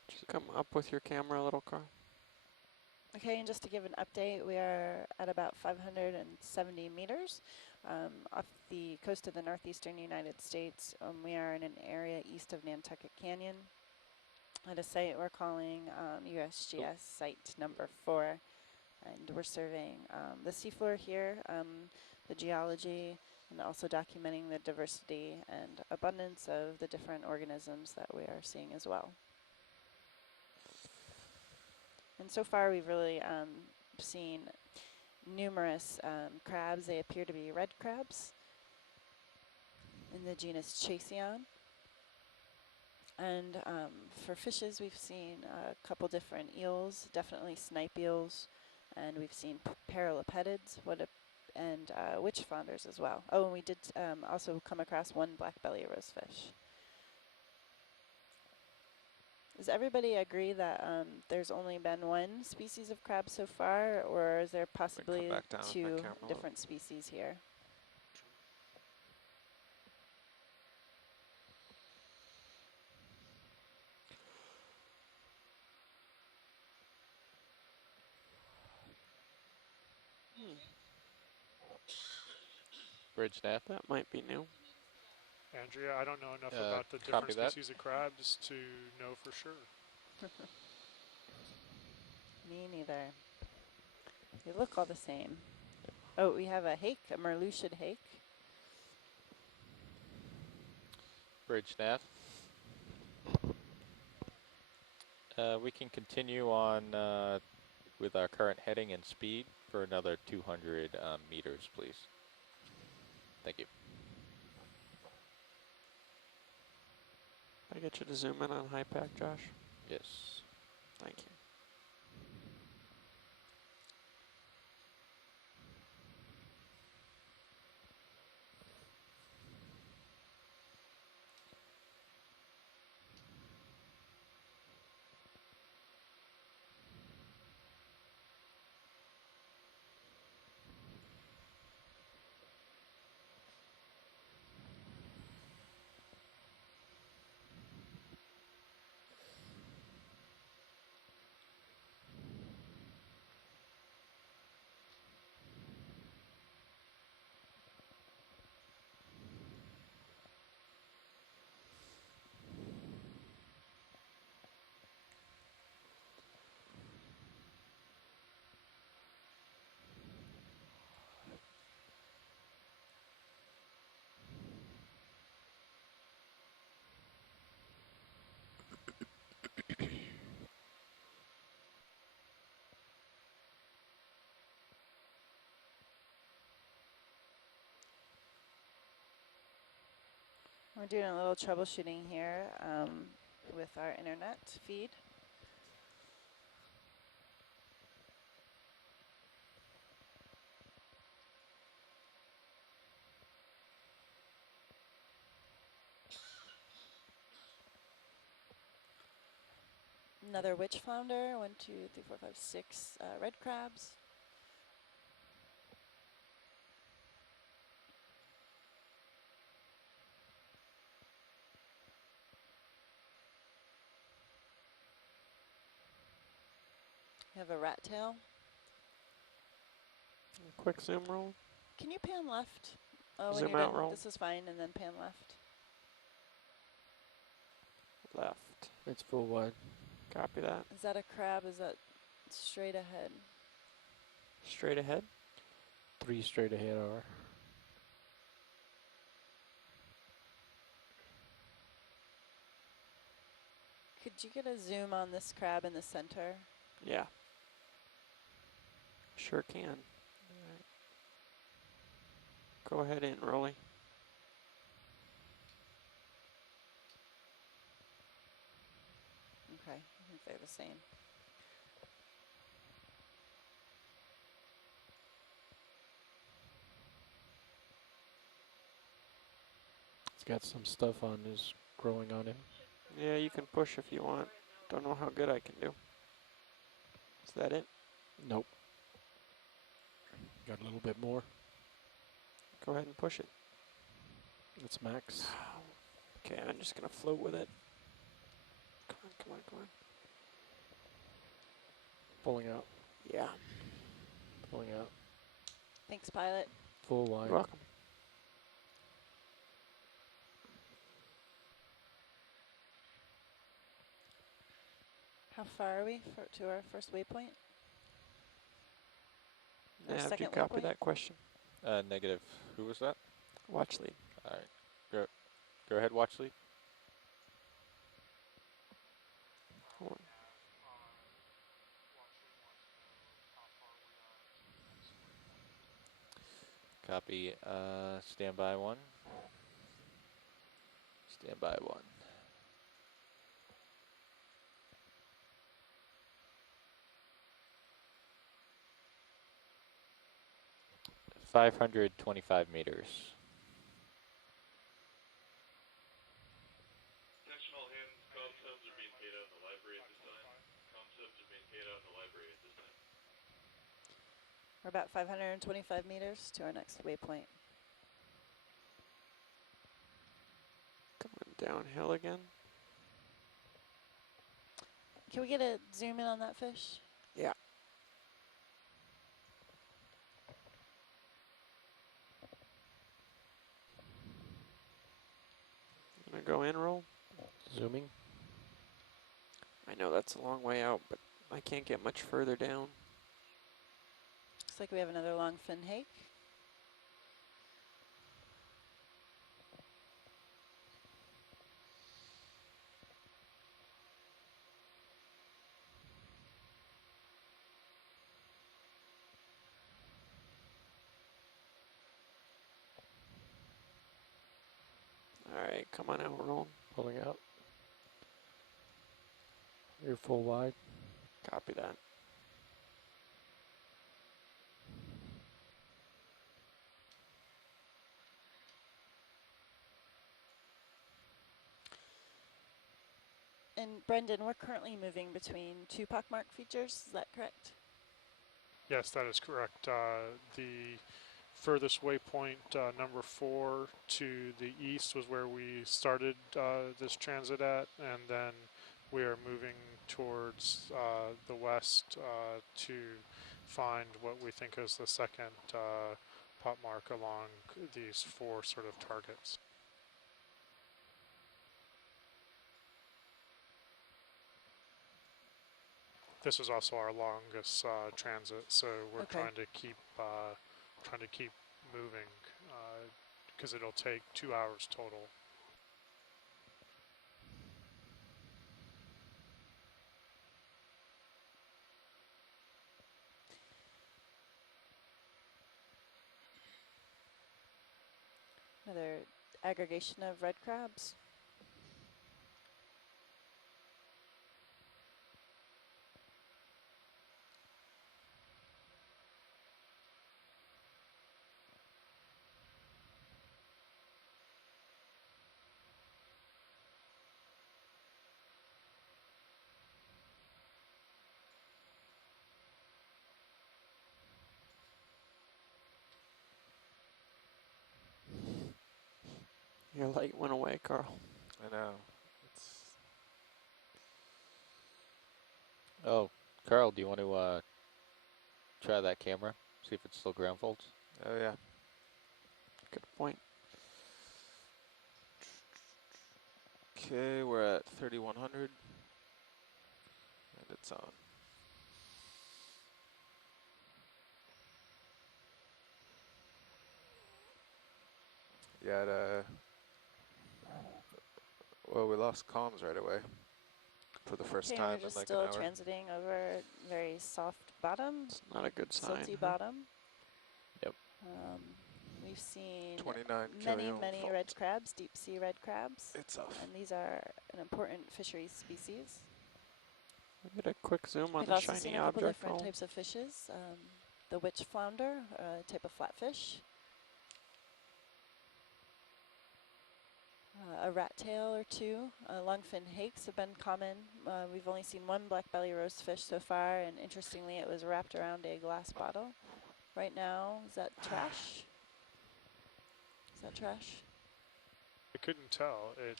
Just come up with your camera a little, Carl. Okay, and just to give an update, we are at about 570 meters off the coast of the northeastern United States. We are in an area east of Nantucket Canyon at a site we're calling USGS site number 4. And we're surveying the seafloor here, the geology, and also documenting the diversity and abundance of the different organisms that we are seeing as well. And so far, we've really seen numerous crabs. They appear to be red crabs in the genus Chasion. And for fishes, we've seen a couple different eels, definitely snipe eels, and we've seen parallopedids, and witch flounders as well. Oh, and we did also come across one black belly rosefish. Does everybody agree that there's only been one species of crab so far, or is there possibly back down with my two camera a little. different species here? Bridge nav. That might be new. Andrea, I don't know enough about the copy different that. species of crabs to know for sure. Me neither. They look all the same. Oh, we have a hake, a merlucid hake. Bridge nav. We can continue on with our current heading and speed for another 200 meters, please. Thank you. I get you to zoom in on high pack, Josh. Yes. Thank you. We're doing a little troubleshooting here with our internet feed. Another witch flounder, 1, 2, 3, 4, 5, 6 red crabs. We have a rat tail. Quick zoom roll. Can you pan left? Oh, when Zoom you're out done, roll. this is fine, and then pan left. Left. It's full wide. Copy that. Is that a crab? Is that straight ahead? Straight ahead. 3 straight ahead are. Could you get a zoom on this crab in the center? Yeah. Sure can. All right. Go ahead in, Rolly. Okay, I think they're the same. It's got some stuff on his growing on him. Yeah, you can push if you want. Don't know how good I can do. Is that it? Nope. Got a little bit more. Go ahead and push it. That's max. Okay, I'm just gonna float with it. Come on, come on, come on. Pulling out. Yeah. Pulling out. Thanks, pilot. Full wide. You're welcome. How far are we to our first waypoint? Our Nav, did you second copy waypoint? that question? Negative. Who was that? Watch lead. All right. Go ahead, watch lead. Hold on. Copy. Standby 1. Standby 1. 525 meters. Attention all hands, comm subs are being paid out in the library at this time. Comm subs are being paid out in the library at this time. We're about 525 meters to our next waypoint. Coming downhill again. Can we get a zoom in on that fish? Yeah. Gonna go in roll. Zooming. I know that's a long way out, but I can't get much further down. Looks like we have another long fin hake. Alright, come on out, roll. Pulling out. You're full wide. Copy that. And Brendan, we're currently moving between two pockmark features, is that correct? Yes, that is correct. The furthest waypoint, number 4 to the east, was where we started this transit at, and then we are moving towards the west to find what we think is the second pot mark along these 4 sort of targets. This is also our longest transit, so we're Okay. trying to keep moving because it'll take 2 hours total. Another aggregation of red crabs. Your light went away, Carl. I know. It's Oh, Carl, do you want to try that camera? See if it's still ground faults? oh yeah. Good point. Okay, we're at 3100, and it's on. Yeah, well, we lost comms right away for the first Okay, time we're in just like still an hour. transiting over very soft bottom, It's not a good sign. silty huh? bottom. Yep. We've seen 29 many, kilo many fault. red crabs, deep sea red crabs, It's off. and these are an important fisheries species. We get a quick zoom on We've the also seen shiny a couple object different roll. types of fishes. The witch flounder, a type of flatfish. A rat tail or two. Longfin hakes have been common. We've only seen one black belly roast fish so far, and interestingly it was wrapped around a glass bottle. Right now, is that trash? Is that trash? I couldn't tell. It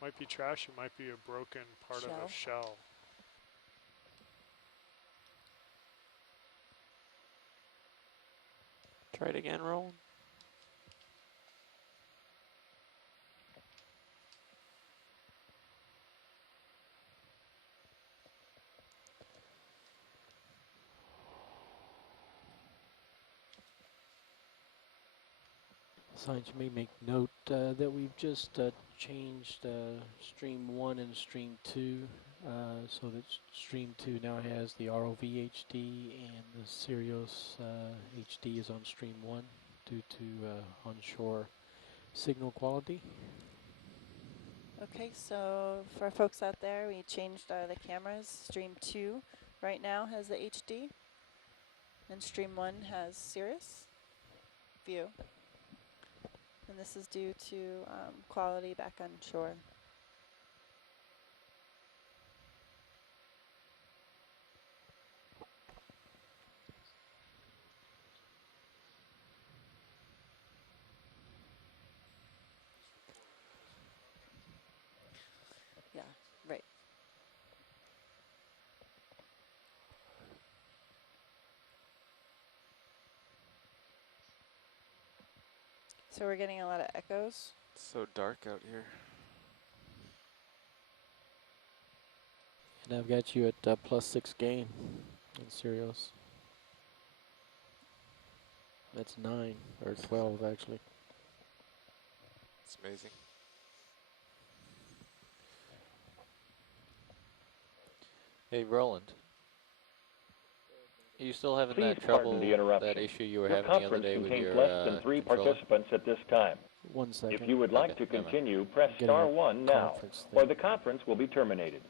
might be trash. It might be a broken part of a shell. Try it again, roll. Science, you may make note that we've just changed stream 1 and stream 2 so that stream 2 now has the ROV HD and the Sirius HD is on stream 1. due to onshore signal quality. Okay, so for folks out there, we changed the cameras. Stream 2 right now has the HD, and Stream 1 has Cirrus view. And this is due to quality back on shore. Yeah, right. So we're getting a lot of echoes. It's so dark out here. And I've got you at +6 gain in Sirius. That's 9, or 12 actually. It's amazing. Hey, Roland. Are you still having Please that pardon the trouble, interruption. that issue you were Your having the other conference day with contains your less than 3 controller? participants at this time. 1 second. If you would like Okay, to never mind. continue, press Getting a *1 now, conference or thing. the conference will be terminated.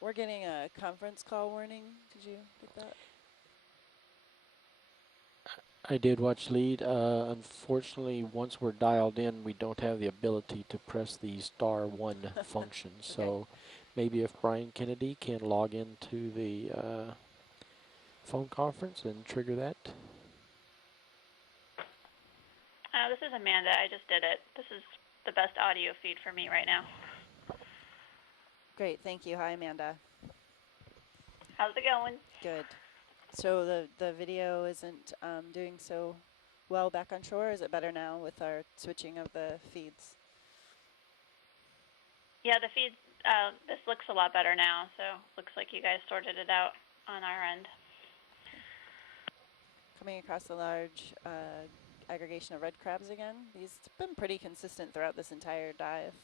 We're getting a conference call warning. Did you get that? I did watch lead. Unfortunately, once we're dialed in, we don't have the ability to press the *1 function. Okay. So maybe if Brian Kennedy can log into the phone conference and trigger that. This is Amanda. I just did it. This is the best audio feed for me right now. Great, thank you. Hi, Amanda. How's it going? Good. So the video isn't doing so well back on shore. Is it better now with our switching of the feeds? Yeah, the feed, this looks a lot better now, so looks like you guys sorted it out on our end. Coming across a large aggregation of red crabs again. These have been pretty consistent throughout this entire dive.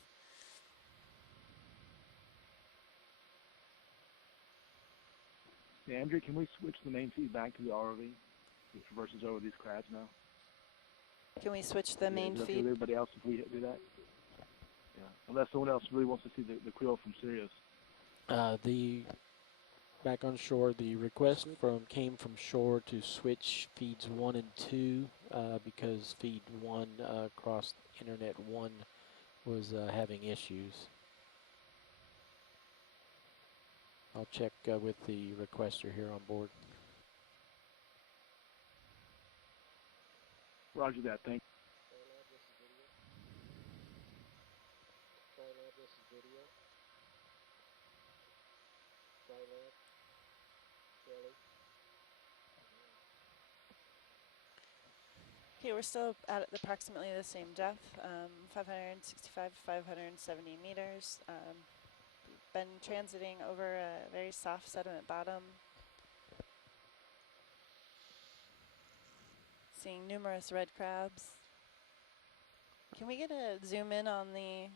Hey, Andrew, can we switch the main feed back to the ROV? It traverses over these crabs now. Can we switch the main Is it okay feed? with everybody else if we do that? Yeah, unless someone else really wants to see the creel from Sirius. The back on shore, the request came from shore to switch feeds 1 and 2 because feed 1 across internet 1 was having issues. I'll check with the requester here on board. Roger that. Thank you. Okay, we're still at approximately the same depth, 565 to 570 meters. We've been transiting over a very soft sediment bottom. Seeing numerous red crabs. Can we get a zoom in on the...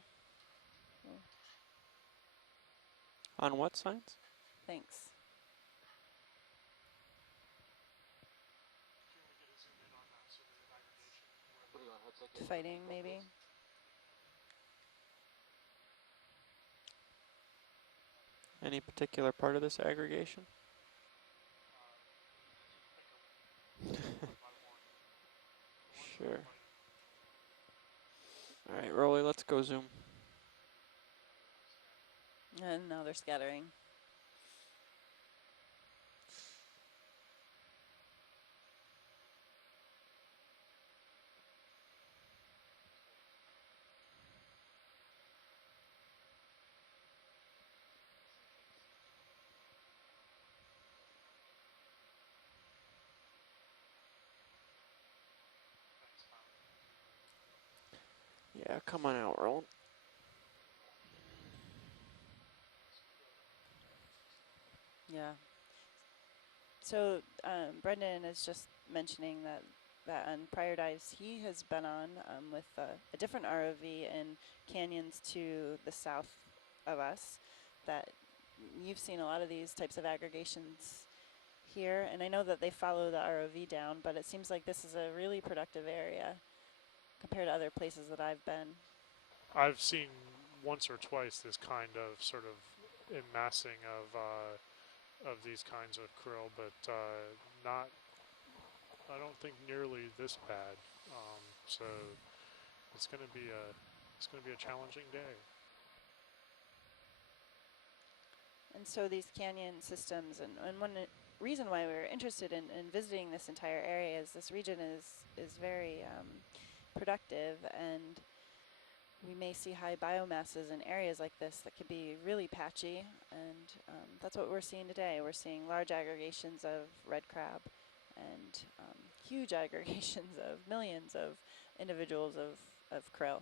On what signs? Thanks. Fighting, maybe? Any particular part of this aggregation? Sure. All right, Rolly, let's go zoom. And now they're scattering. Yeah, come on out, Roland. Yeah. So Brendan is just mentioning that on prior dives he has been on with a different ROV in canyons to the south of us, that you've seen a lot of these types of aggregations here, and I know that they follow the ROV down, but it seems like this is a really productive area compared to other places that I've been. I've seen once or twice this kind of sort of massing of these kinds of krill, but not. I don't think nearly this bad. So it's going to be a challenging day. And so these canyon systems, and one reason why we were interested in visiting this entire area is this region is very productive, and we may see high biomasses in areas like this that could be really patchy, and that's what we're seeing today. We're seeing large aggregations of red crab and huge aggregations of millions of individuals of krill.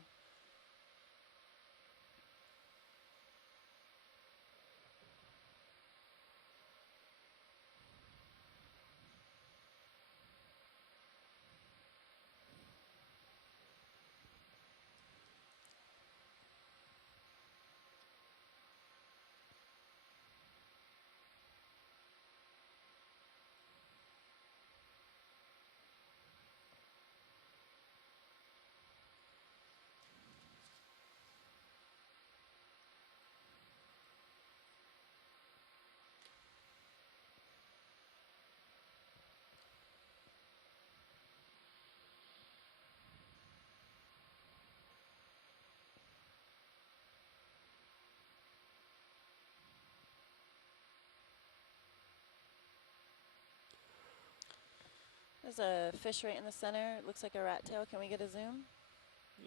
There's a fish right in the center. It looks like a rat tail. Can we get a zoom?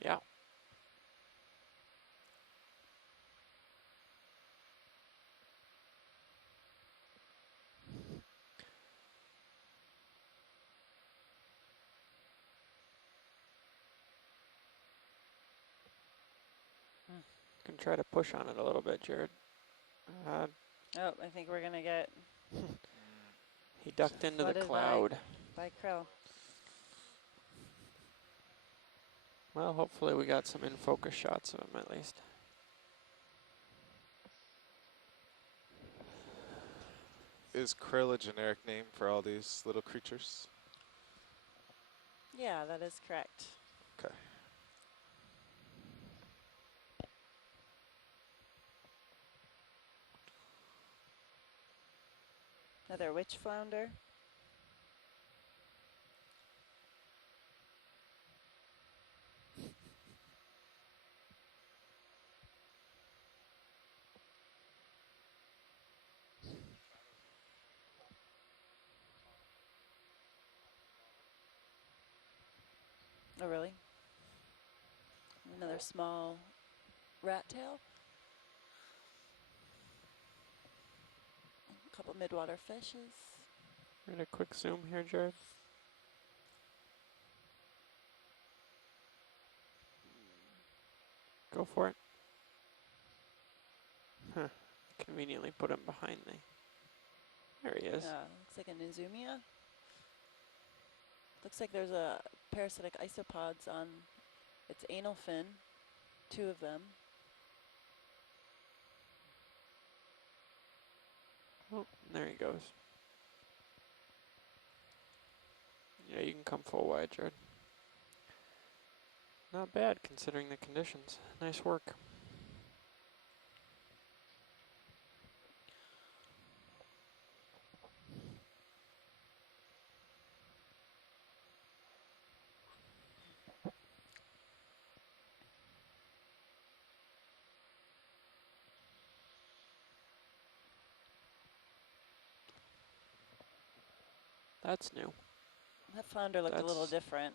Yeah. Can try to push on it a little bit, Jared. Oh, I think we're gonna get He ducked into the flooded cloud. by krill. Well, hopefully we got some in-focus shots of him at least. Is krill a generic name for all these little creatures? Yeah, that is correct. Okay. Another witch flounder. Oh, really? Another small rat tail. A couple midwater fishes. We're gonna quick zoom here, Jared. Go for it. Huh. Conveniently put him behind me. There he is. Looks like a Nizumia. Looks like there's a parasitic isopods on its anal fin. 2 of them. Oh, there he goes. Yeah, you can come full wide, Jared. Not bad considering the conditions. Nice work. That's new. That flounder looked a little different.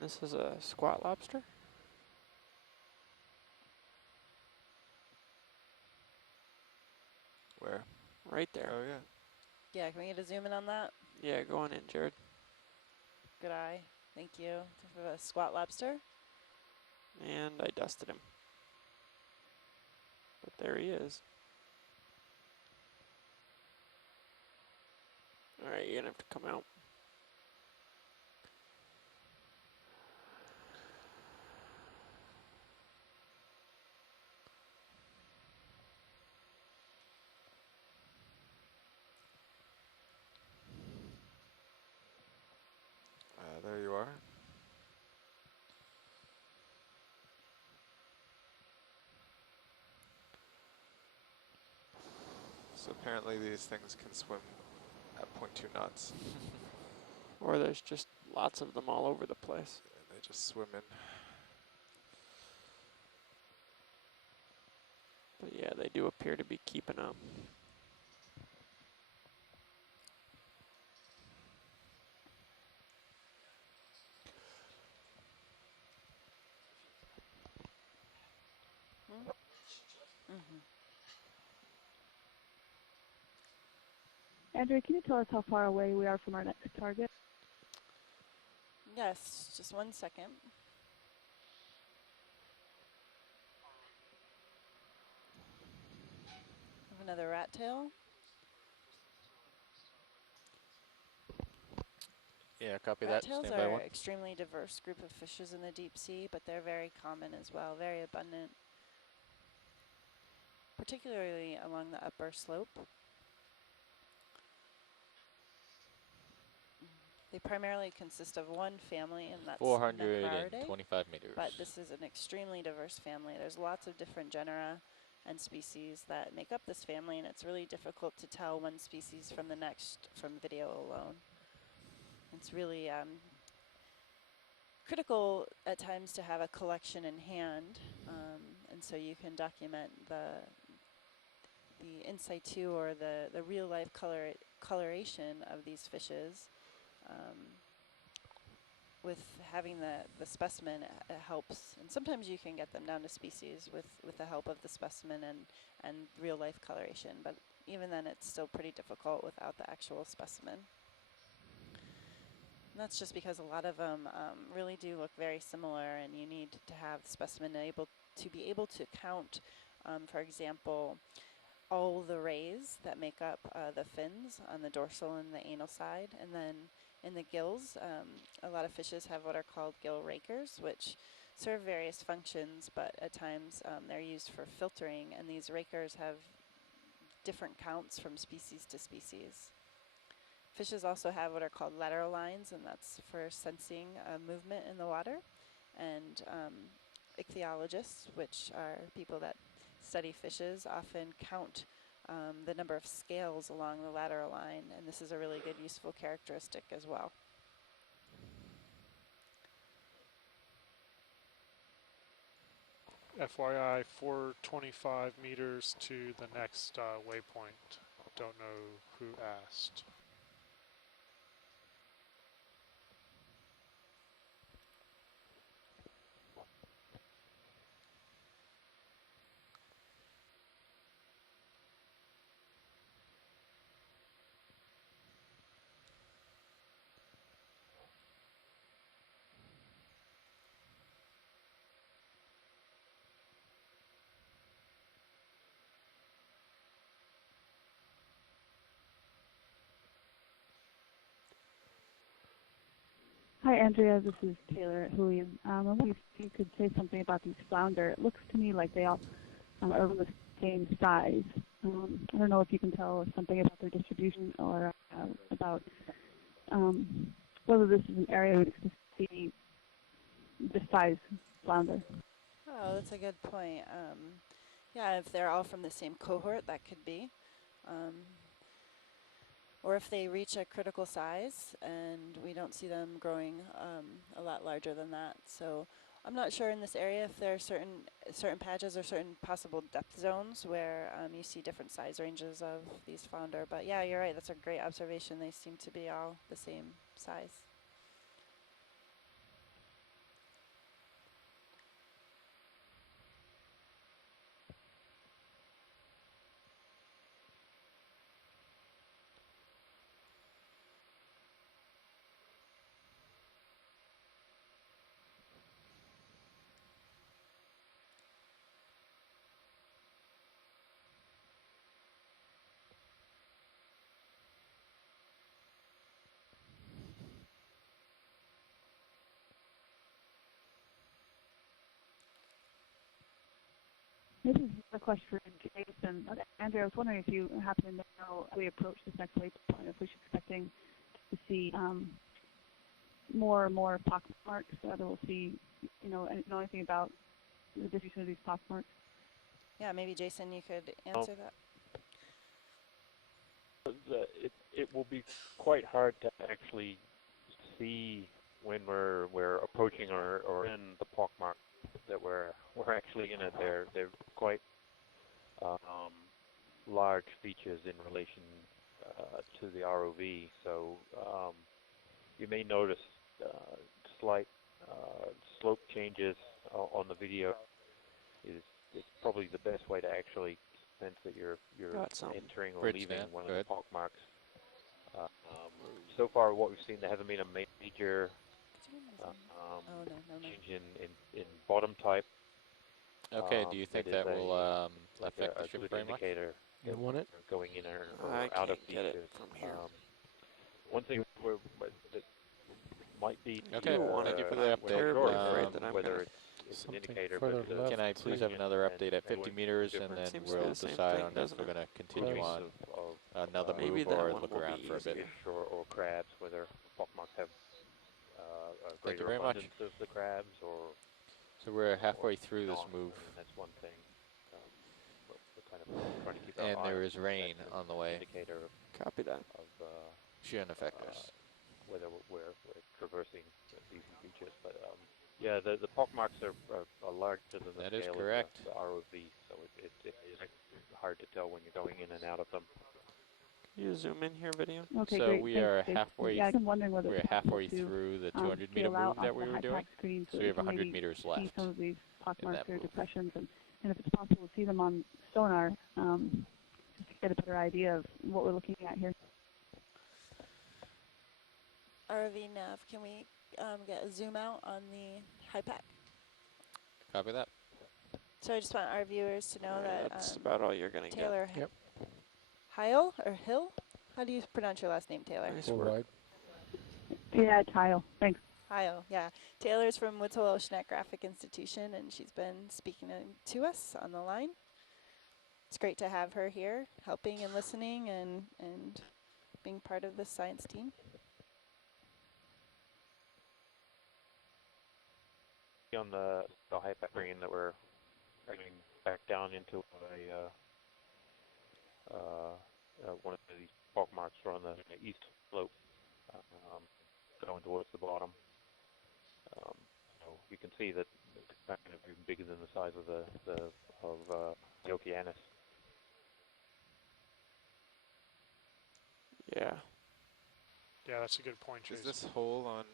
This is a squat lobster? Where? Right there. Oh, yeah. Yeah, can we get a zoom in on that? Yeah, go on in, Jared. Good eye. Thank you. A squat lobster. And I dusted him. But there he is. Alright, you're gonna have to come out. there you are. So apparently these things can swim at 0.2 knots. Or there's just lots of them all over the place. And they just swim in. But yeah, they do appear to be keeping up. Andrew, can you tell us how far away we are from our next target? Yes, just 1 second. Have another rat tail. Yeah, copy Rat that. tails Stand by are one. an extremely diverse group of fishes in the deep sea, but they're very common as well, very abundant, particularly along the upper slope. They primarily consist of one family, and that's Necraridae, 425 meters. but this is an extremely diverse family. There's lots of different genera and species that make up this family, and it's really difficult to tell one species from the next from video alone. It's really critical at times to have a collection in hand, and so you can document the in situ or the real life coloration of these fishes. With having the specimen, it helps, and sometimes you can get them down to species with the help of the specimen and real life coloration, but even then it's still pretty difficult without the actual specimen. And that's just because a lot of them really do look very similar, and you need to have the specimen to be able to count, for example, all the rays that make up the fins on the dorsal and the anal side. And then in the gills, a lot of fishes have what are called gill rakers, which serve various functions, but at times they're used for filtering, and these rakers have different counts from species to species. Fishes also have what are called lateral lines, and that's for sensing movement in the water. And ichthyologists, which are people that study fishes, often count the number of scales along the lateral line, and this is a really good useful characteristic as well. FYI, 425 meters to the next waypoint. Don't know who asked. Hi, Andrea. This is Taylor at Julian. I wonder if you could say something about these flounder. It looks to me like they all are the same size. I don't know if you can tell us something about their distribution or about whether this is an area we can see this size flounder. Oh, that's a good point. Yeah, if they're all from the same cohort, that could be. Or if they reach a critical size and we don't see them growing a lot larger than that. So I'm not sure in this area if there are certain patches or certain possible depth zones where you see different size ranges of these flounder. But yeah, you're right. That's a great observation. They seem to be all the same size. This is a question for Jason. Andrea, I was wondering if you happen to know how we approach this next waypoint, if we're expecting to see more and more pock marks, whether we'll see, know anything about the distribution of these pock marks? Yeah, maybe Jason, you could answer that. It will be quite hard to actually see when we're approaching or in the pockmark that we're actually in it. They're quite large features in relation to the ROV. So you may notice slight slope changes on the video. It's probably the best way to actually sense that you're entering or leaving one of the pockmarks. So far, what we've seen, there hasn't been a major change in bottom type. Okay, do you think that will affect the ship very much? You want it? Going in or out of features. From here. One thing that might be okay, thank you for the update. Whether it's an indicator, but can I please have another update at 50 meters, and then we'll decide on if we're going to continue on another move or look around for a bit. Or crabs, whether pockmarks have a Thank you greater very much. abundance of the crabs, or so we're halfway through this move. That's one thing. We're kind of trying to keep our and eye there on is rain on the way. Indicator Copy that. of Shouldn't affect us. whether we're traversing these features, but yeah, the pockmarks are larger than the That is scale correct. of the ROV, so it's hard to tell when you're going in and out of them. Can you zoom in here, video? Okay, so great. we Thanks, are Jason. halfway. Yeah, I'm wondering whether we're halfway through the 200 meter move that we were doing. So we have 100 meters left. See some of these pockmarks or move. depressions, and if it's possible to see them on sonar, just to get a better idea of what we're looking at here. ROV nav, can we get a zoom out on the high pack? Copy that. So I just want our viewers to know that that's about all you're going to get. Taylor Heil or Hill? How do you pronounce your last name, Taylor? Nice work. Yeah, Tile. Thanks. Heil, yeah. Taylor's from Woods Hole Oceanographic Institution, and she's been speaking to us on the line. It's great to have her here, helping and listening and being part of the science team. On the high pack screen that we're going back down into one of these pockmarks on the east slope, going towards the bottom. So you can see that it's kind of even bigger than the size of the Okeanos. Yeah. Yeah, that's a good point, Is Jason. this hole on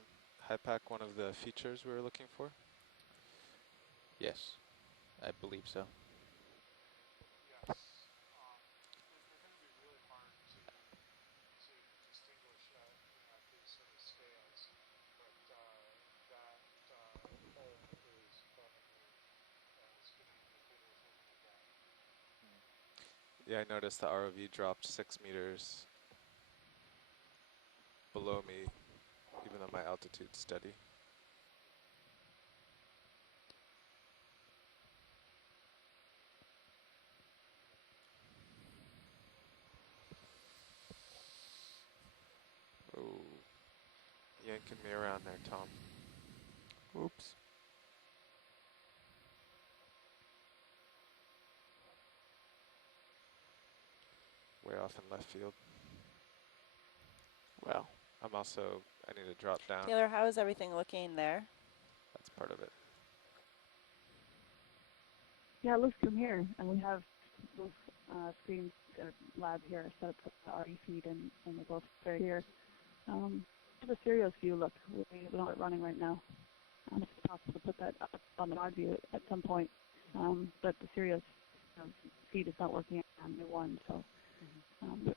HiPAC one of the features we were looking for? Yes, I believe so. Yes. They're going to be really hard to distinguish at these sort of scales, but that hole is probably as good an indicator as we're going to get. Yeah, I noticed the ROV dropped 6 meters below me, even though my altitude's steady. Oh, yanking me around there, Tom. Oops. Way off in left field. Well, I need to drop down. Taylor, how is everything looking there? That's part of it. Yeah, it looks from here, and we have both screens lab here set up with the RE feed, and they're both right here. The Sirius view, look, we don't have it running right now. If it's possible to put that up on the mod view at some point, but the Sirius feed is not working on the one, so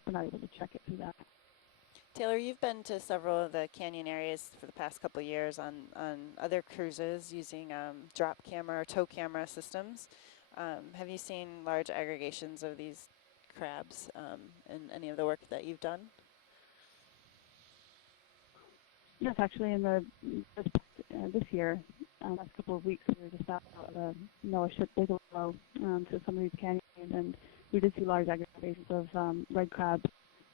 we're not able to check it through that. Taylor, you've been to several of the canyon areas for the past couple of years on other cruises using drop camera or tow camera systems. Have you seen large aggregations of these crabs in any of the work that you've done? Yes, actually, in this year, last couple of weeks, we were just out of NOAA ship Bigelow to some of these canyons, and we did see large aggregations of red crab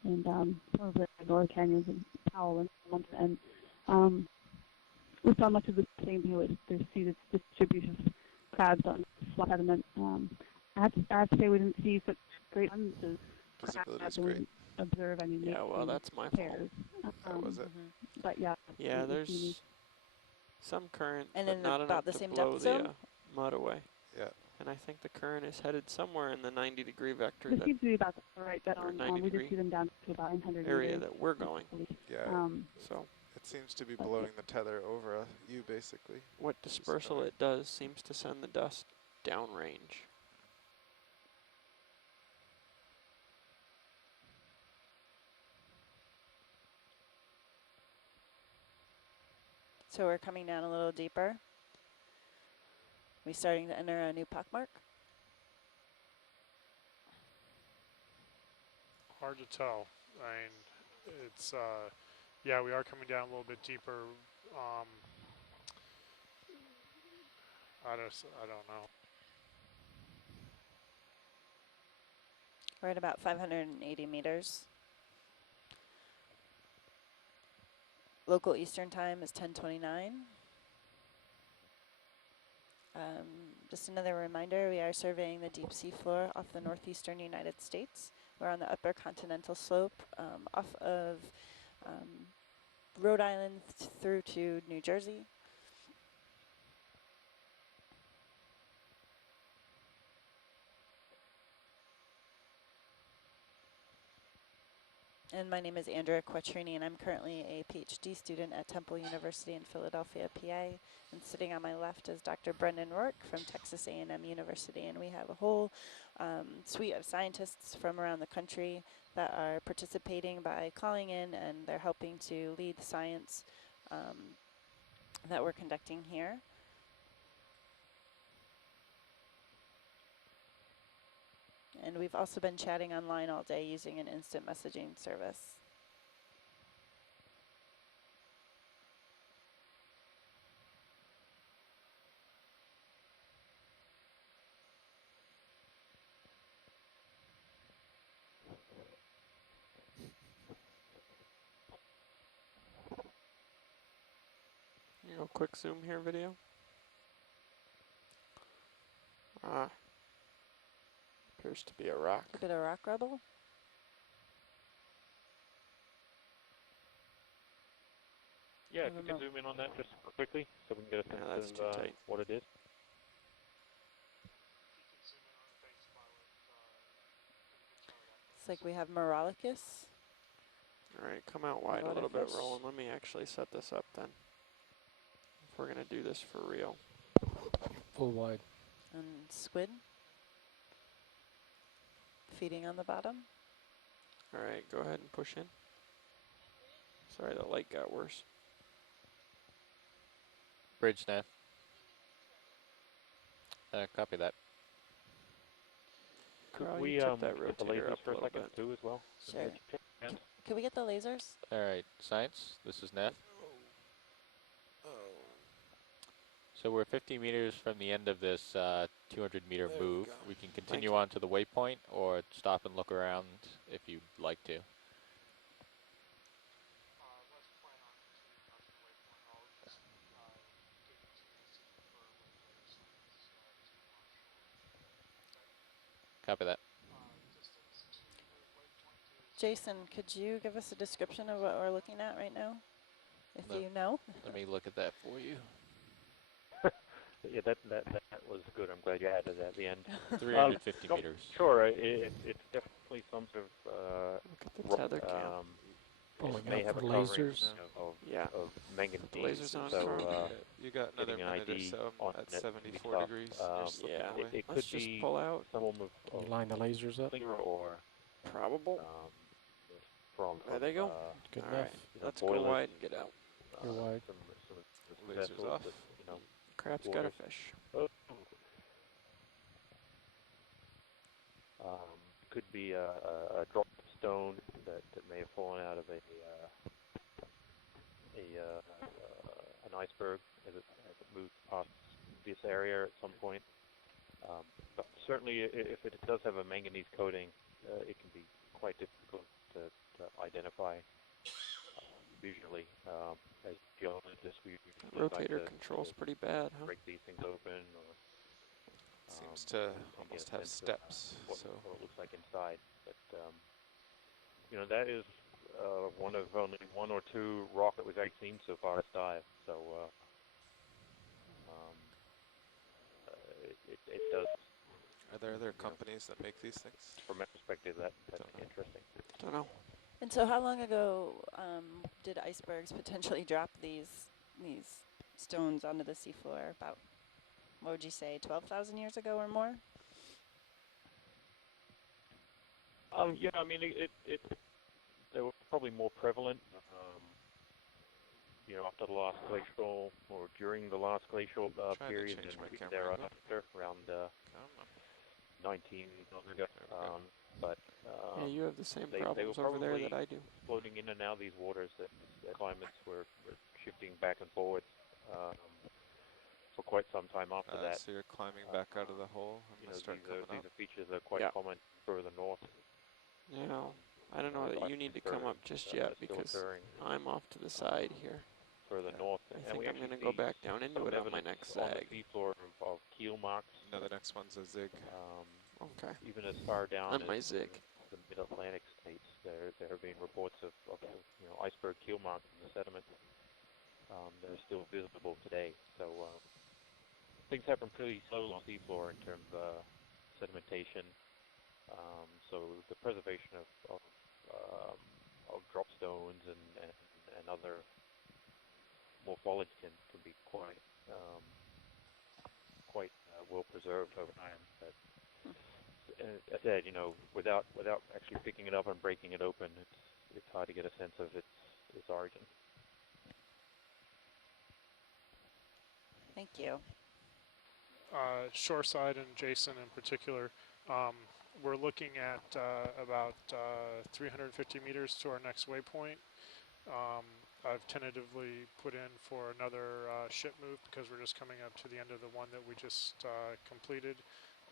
and some of the lower canyons and Powell and we saw much of the same view as there's seeded distribution of crabs on flat sediment. I have to say we didn't see such great abundances of Visibility crabs is and we great. didn't observe any Yeah, well, mating that's my fault. pairs. That was it. But yeah. Yeah, we see there's some current, And but in not about enough the to same blow depth the zone? mud away. Yeah. And I think the current is headed somewhere in the 90-degree vector, This that, seems to be about the right or down. 90 We did degree see them down to about 900 area meters. that we're going. Yeah. So It seems to be but blowing the tether over you, basically. what dispersal it does seems to send the dust downrange. So we're coming down a little deeper. We starting to enter a new pockmark? Hard to tell. I mean, it's, yeah, we are coming down a little bit deeper. I don't know. We're at about 580 meters. Local Eastern time is 10:29. Just another reminder, we are surveying the deep sea floor off the northeastern United States. We're on the upper continental slope off of Rhode Island through to New Jersey. And my name is Andrea Quattrini, and I'm currently a PhD student at Temple University in Philadelphia, PA. And sitting on my left is Dr. Brendan Rourke from Texas A&M University, and we have a whole suite of scientists from around the country that are participating by calling in, and they're helping to lead the science that we're conducting here. And we've also been chatting online all day using an instant messaging service. You know, quick zoom here video. Ah, appears to be a rock. A bit of rock rubble. Yeah, if you can zoom in on that just quickly so we can get a sense of what it is. It's like we have Morollicus. All right, come out wide a little bit, Roland. Let me actually set this up then. If we're going to do this for real. Full wide. And squid. Feeding on the bottom. All right, go ahead and push in. Sorry, the light got worse. Bridge nav. Copy that. Could Carl, we you tip that get the rotator lasers up for a a little second bit. too as well? Sure. Can we get the lasers? All right, science, this is Neff. So we're 50 meters from the end of this 200 meter move. We can continue on to the waypoint or stop and look around if you'd like to. Copy that. Jason, could you give us a description of what we're looking at right now? If you know. Let me look at that for you. Yeah, that was good. I'm glad you added that at the end. 350 meters. Sure, it's definitely some sort of look at the tether cam. It may have a covering of manganese. Put the lasers on. So you got another minute or so at 74 degrees. Yeah, it let's could just be pull out. some form of Can you line the lasers up? or probable. From there they go. Good All enough. right, let's go wide and get out. You're wide. Lasers off. Crap's got a fish. Could be a drop stone that may have fallen out of an iceberg as it moved past this area at some point. But certainly, if it does have a manganese coating, it can be quite difficult to identify visually. As geologists, we Rotator decide to control's pretty bad, huh? break these things open, or seems to and almost get a have sense of steps. what So it looks like inside. But you know, that is one of only one or two rock that we've actually seen so far this dive. So it does. are there other companies that make these things? From my perspective, that's interesting. Don't know. And so, how long ago did icebergs potentially drop these stones onto the seafloor? About, what would you say, 12,000 years ago or more? Yeah, I mean, they were probably more prevalent, you know, after the last glacial, or during the last glacial period, and thereafter, around 19 ago. But yeah, you have the same they problems were over there probably that I do. floating in and out of these waters as climates were shifting back and forward for quite some time after that. So you're climbing back out of the hole and You they know, start coming up. these are features that are quite common further north. Yeah, I don't know that you need to come up just yet because I'm off to the side here. Further north. I think I'm going to go back down into it on my next on zag. the seafloor of keel marks. No, the next one's a zig. Okay. Even as far down on my as zig. the mid-Atlantic states, there have been reports of you know, iceberg keel marks in the sediment that are still visible today. So things happen pretty slow on the seafloor in terms of sedimentation. So the preservation of drop stones and other morphology can be quite well preserved over time. But as I said, you know, without actually picking it up and breaking it open, it's hard to get a sense of its origin. Thank you. Shoreside and Jason in particular, we're looking at about 350 meters to our next waypoint. I've tentatively put in for another ship move because we're just coming up to the end of the one that we just completed.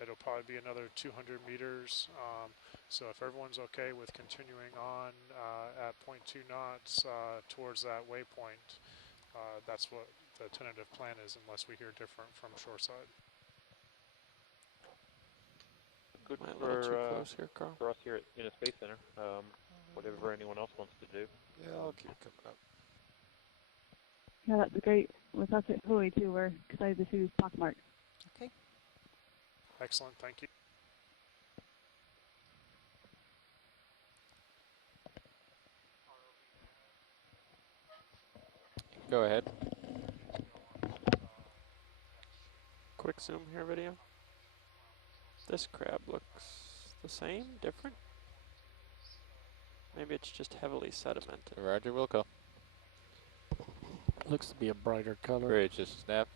It'll probably be another 200 meters. So if everyone's okay with continuing on at 0.2 knots towards that waypoint, that's what the tentative plan is, unless we hear different from shoreside. Good Am I a little too close here, Carl? for us here in a Space Center. Whatever anyone else wants to do. Yeah, I'll keep coming up. Yeah, that'd be great. With us at Hooey, too, we're excited to see these pock marks. Okay. Excellent, thank you. Go ahead. Quick zoom here video. This crab looks the same, different? Maybe it's just heavily sedimented. Roger, Wilco. Looks to be a brighter color. Bridge, just snap.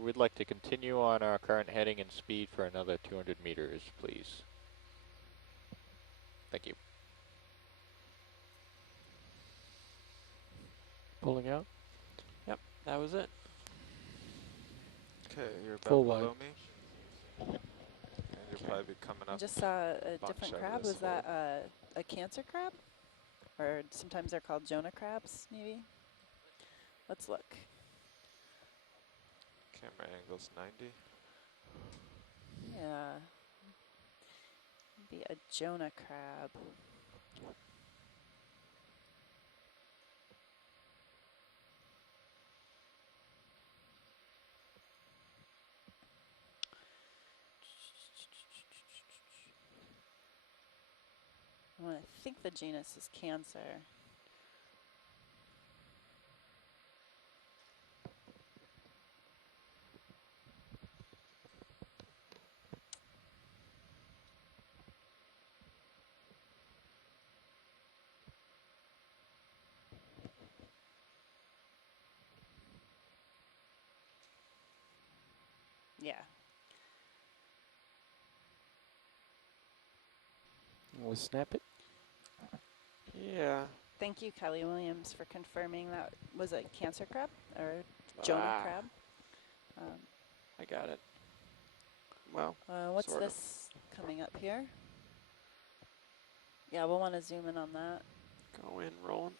We'd like to continue on our current heading and speed for another 200 meters, please. Thank you. Pulling out. Yep, that was it. Okay, you're about Full below wide. me. And you'll probably be coming I up. just saw a bunch different out of crab. this Was that a cancer crab? Or sometimes they're called Jonah crabs, maybe? Let's look. Camera angle's 90. Yeah. Be a Jonah crab. Well, I think the genus is Cancer. Yeah. We'll snap it. Yeah. Thank you, Kelly Williams, for confirming that was a cancer crab or Jonah crab. I got it. Well, what's sort this coming up here? Yeah, we'll want to zoom in on that. Go in, rolling.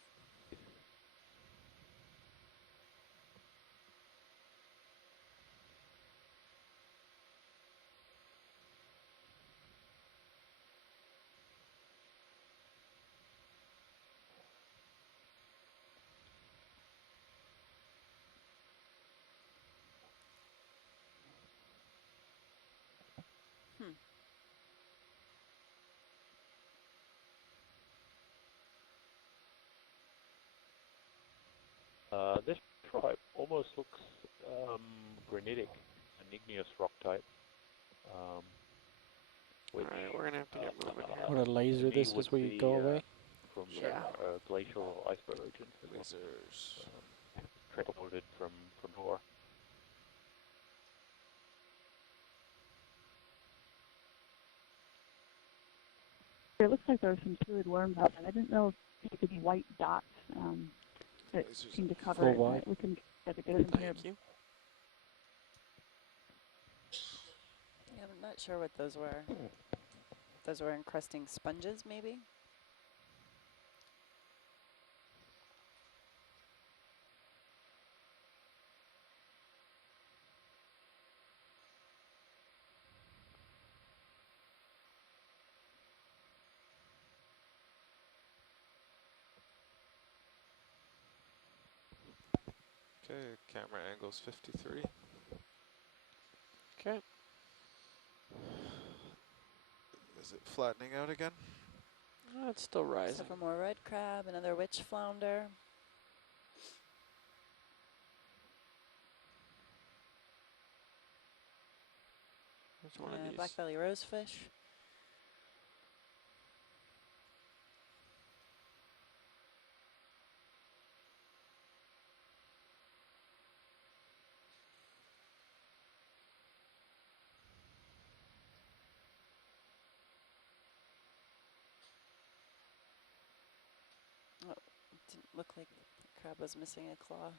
This tribe almost looks granitic, an igneous rock type. Which, Alright, we're gonna have to get moving here. Want to laser to me this would as we be, go away? From Yeah. glacial iceberg origins. Lasers. Transported from shore. It looks like there were some fluid worms out there. I didn't know if they could be white dots that Lasers seem to at cover it, full but we couldn't get a good Thank you. Yeah, I'm not sure what those were. Those were encrusting sponges, maybe? Okay, camera angle's 53. Okay. Is it flattening out again? It's still rising. Except for more red crab, another witch flounder. There's one of these. Black belly rosefish. Oh, it didn't look like the crab was missing a claw.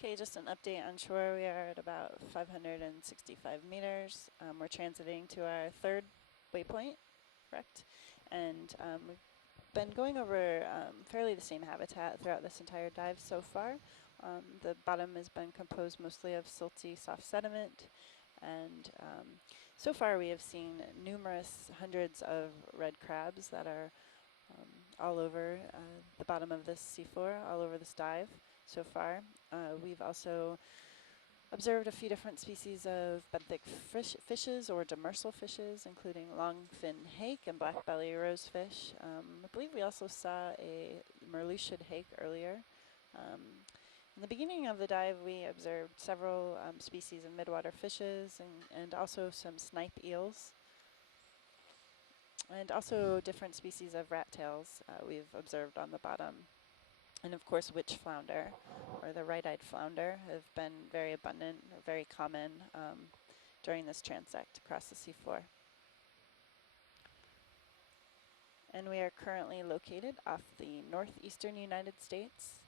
Okay, just an update on shore. We are at about 565 meters. We're transiting to our third waypoint, correct? And we've been going over fairly the same habitat throughout this entire dive so far. The bottom has been composed mostly of silty soft sediment, and so far we have seen numerous hundreds of red crabs that are all over the bottom of this seafloor, all over this dive so far. We've also observed a few different species of benthic fishes or demersal fishes, including longfin hake and black belly rosefish. I believe we also saw a merlucid hake earlier. In the beginning of the dive, we observed several species of midwater fishes and also some snipe eels. And also different species of rat tails we've observed on the bottom. And of course, witch flounder, or the right-eyed flounder, have been very abundant, very common during this transect across the seafloor. And we are currently located off the northeastern United States,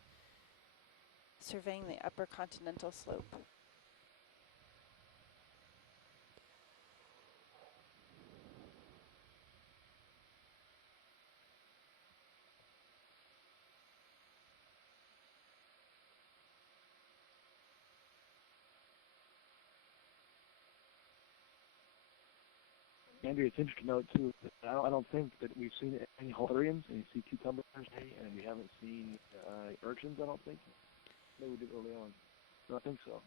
surveying the upper continental slope. Andrea, it's interesting to note too that I don't think that we've seen any Holarians, and you see cucumbers today, and we haven't seen urchins. I don't think. Maybe we did early on. I don't think so.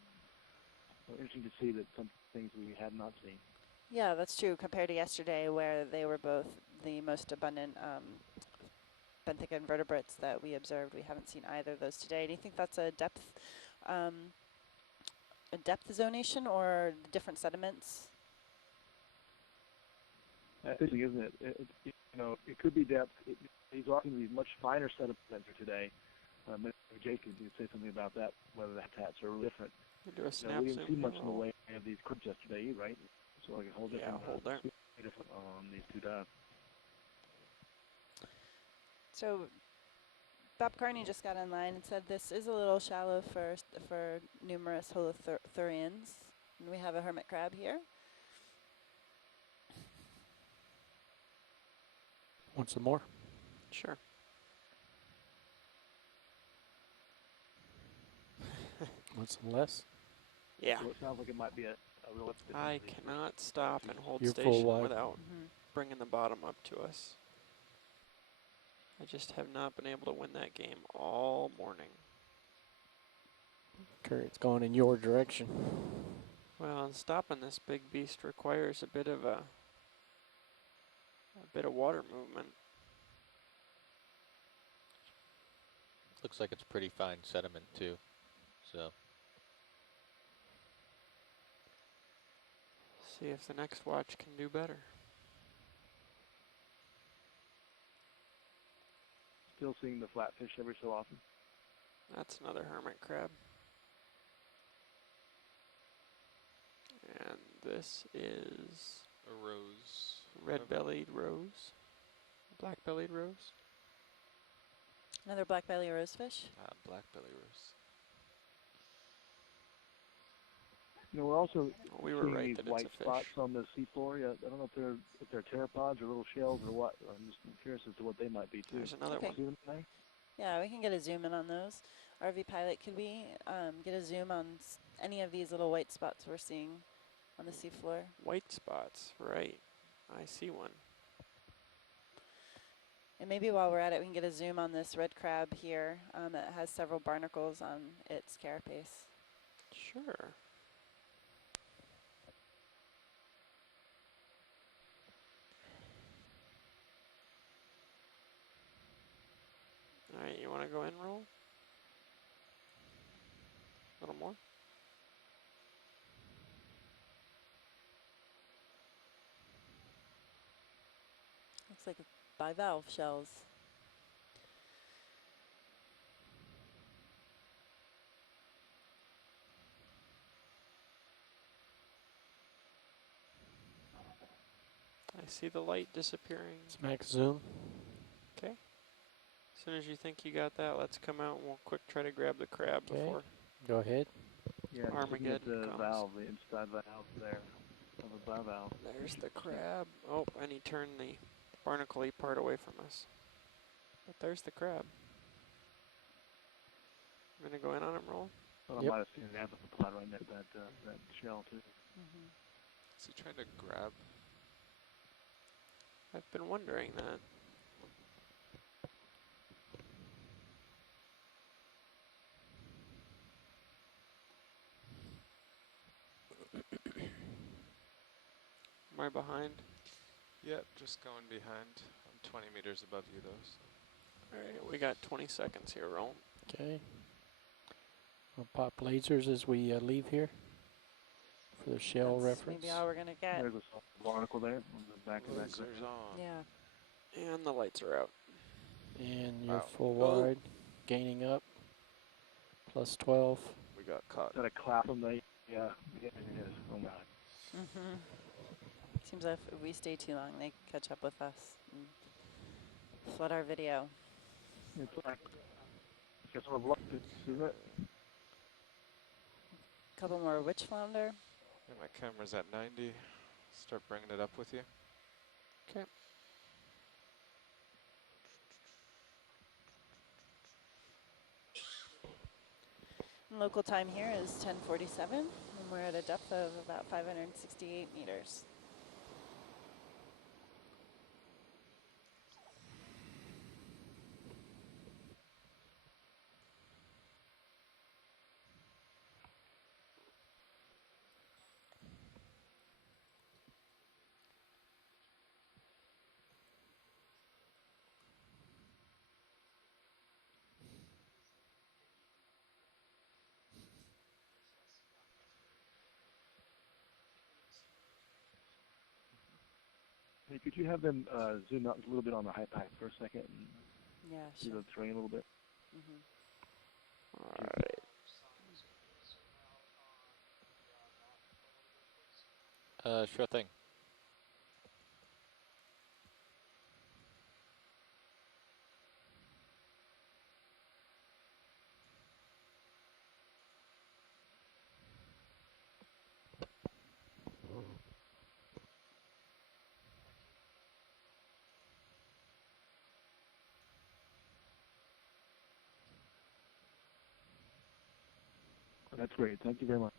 So interesting to see that some things we had not seen. Yeah, that's true. Compared to yesterday, where they were both the most abundant benthic invertebrates that we observed, we haven't seen either of those today. Do you think that's a depth zonation or different sediments? That's interesting, isn't it? It could be depth. These are going to be much finer sediments today. Maybe Jake could say something about that, whether the habitats are different. Do a snap we didn't zoom see much here, in the roll. way of these cribs yesterday, right? So like a whole different, different on these two dives. So Bob Carney just got online and said this is a little shallow for numerous holothurians. And we have a hermit crab here. Want some more? Sure. Want some less? Yeah. So it sounds like it might be a real. I cannot stop and hold You're full station wide. without Mhm. bringing the bottom up to us. I just have not been able to win that game all morning. Current's going in your direction. Well, and stopping this big beast requires a bit of water movement. Looks like it's pretty fine sediment too, so. See if the next watch can do better. Still seeing the flatfish every so often. That's another hermit crab. And this is A rose. red-bellied rose. Black-bellied rose. Another black belly rosefish. Black belly rose. You know, we're also We were seeing right these that it's white a fish. spots on the seafloor. Yeah, I don't know if they're pteropods or little shells or what. I'm just curious as to what they might be too. There's another Okay. one. See them there? Yeah, we can get a zoom in on those. RV pilot, could we get a zoom on any of these little white spots we're seeing on the seafloor? White spots, right. I see one. And maybe while we're at it, we can get a zoom on this red crab here that has several barnacles on its carapace. Sure. All right, you want to go in roll? A little more? Looks like bivalve shells. I see the light disappearing. It's max zoom. Okay. As soon as you think you got that, let's come out and we'll quick try to grab the crab Okay. before Go ahead. Yeah, just looking at Armageddon the comes. valve, the inside valve there of a bivalve. There's the crab. Oh, and he turned the barnacle-y part away from us. But there's the crab. I'm going to go in on him, roll. Well, Yep. I might have seen an amphipod right next to that shell too. Mm-hmm. Is he trying to grab? I've been wondering that. Am I behind? Yep, just going behind. I'm 20 meters above you though. So. All right, we got 20 seconds here, roll. Okay. I'll pop lasers as we leave here for the shell That's reference. maybe all we're going to get. There's a barnacle there on the back of that. Lasers on. Yeah. And the lights are out. And you're Wow. full Oh. wide, gaining up, plus 12. We got caught. Is that a clap on the? Yeah, it is. Oh my. Mm-hmm. Seems like if we stay too long, they catch up with us and flood our video. It's like it's sort of lucky, isn't it? Couple more witch flounder. Yeah, my camera's at 90. Start bringing it up with you. Okay. Local time here is 10:47, and we're at a depth of about 568 meters. Hey, could you have them zoom out a little bit on the high pack for a second and Yeah, see sure. the terrain a little bit? Mm-hmm. All right. Sure thing. That's great. Thank you very much.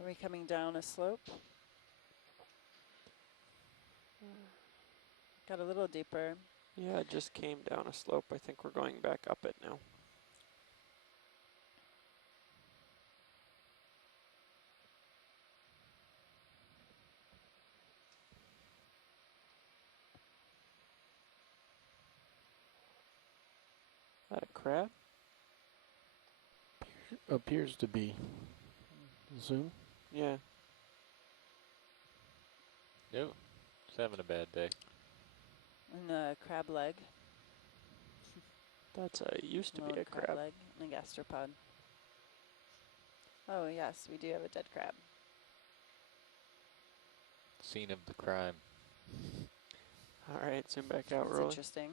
Are we coming down a slope? Got a little deeper. Yeah, it just came down a slope. I think we're going back up it now. That a crab? Appears to be. Zoom. Yeah. Nope. It's having a bad day. And a crab leg. That's used to be Little a crab. leg and a gastropod. Oh yes, we do have a dead crab. Scene of the crime. All right, zoom back out, That's Rolly. interesting.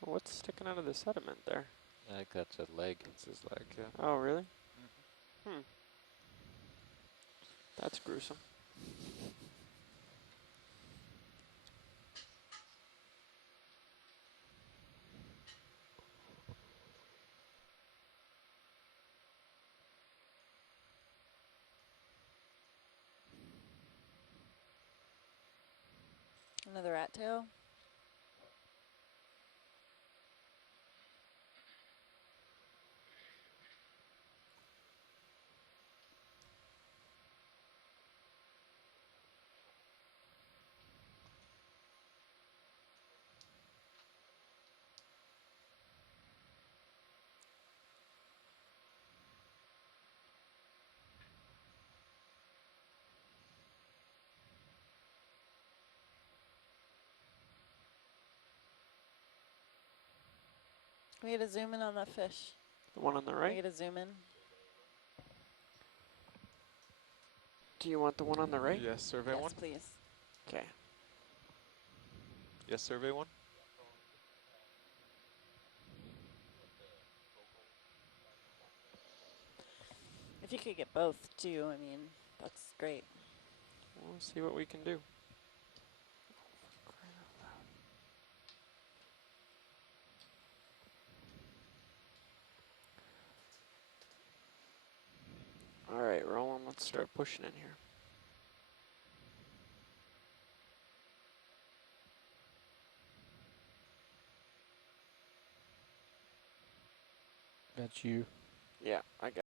What's sticking out of the sediment there? I think that's a leg. That's his leg, yeah. Oh, really? That's gruesome. Another rat tail. Can we get a zoom in on that fish? The one on the Can right? we get a zoom in? Do you want the one on the right? Yes, survey Yes, one. please. Okay. Yes, survey one. If you could get both too, I mean, that's great. We'll see what we can do. All right, Roland, let's start pushing in here. That's you. Yeah, I got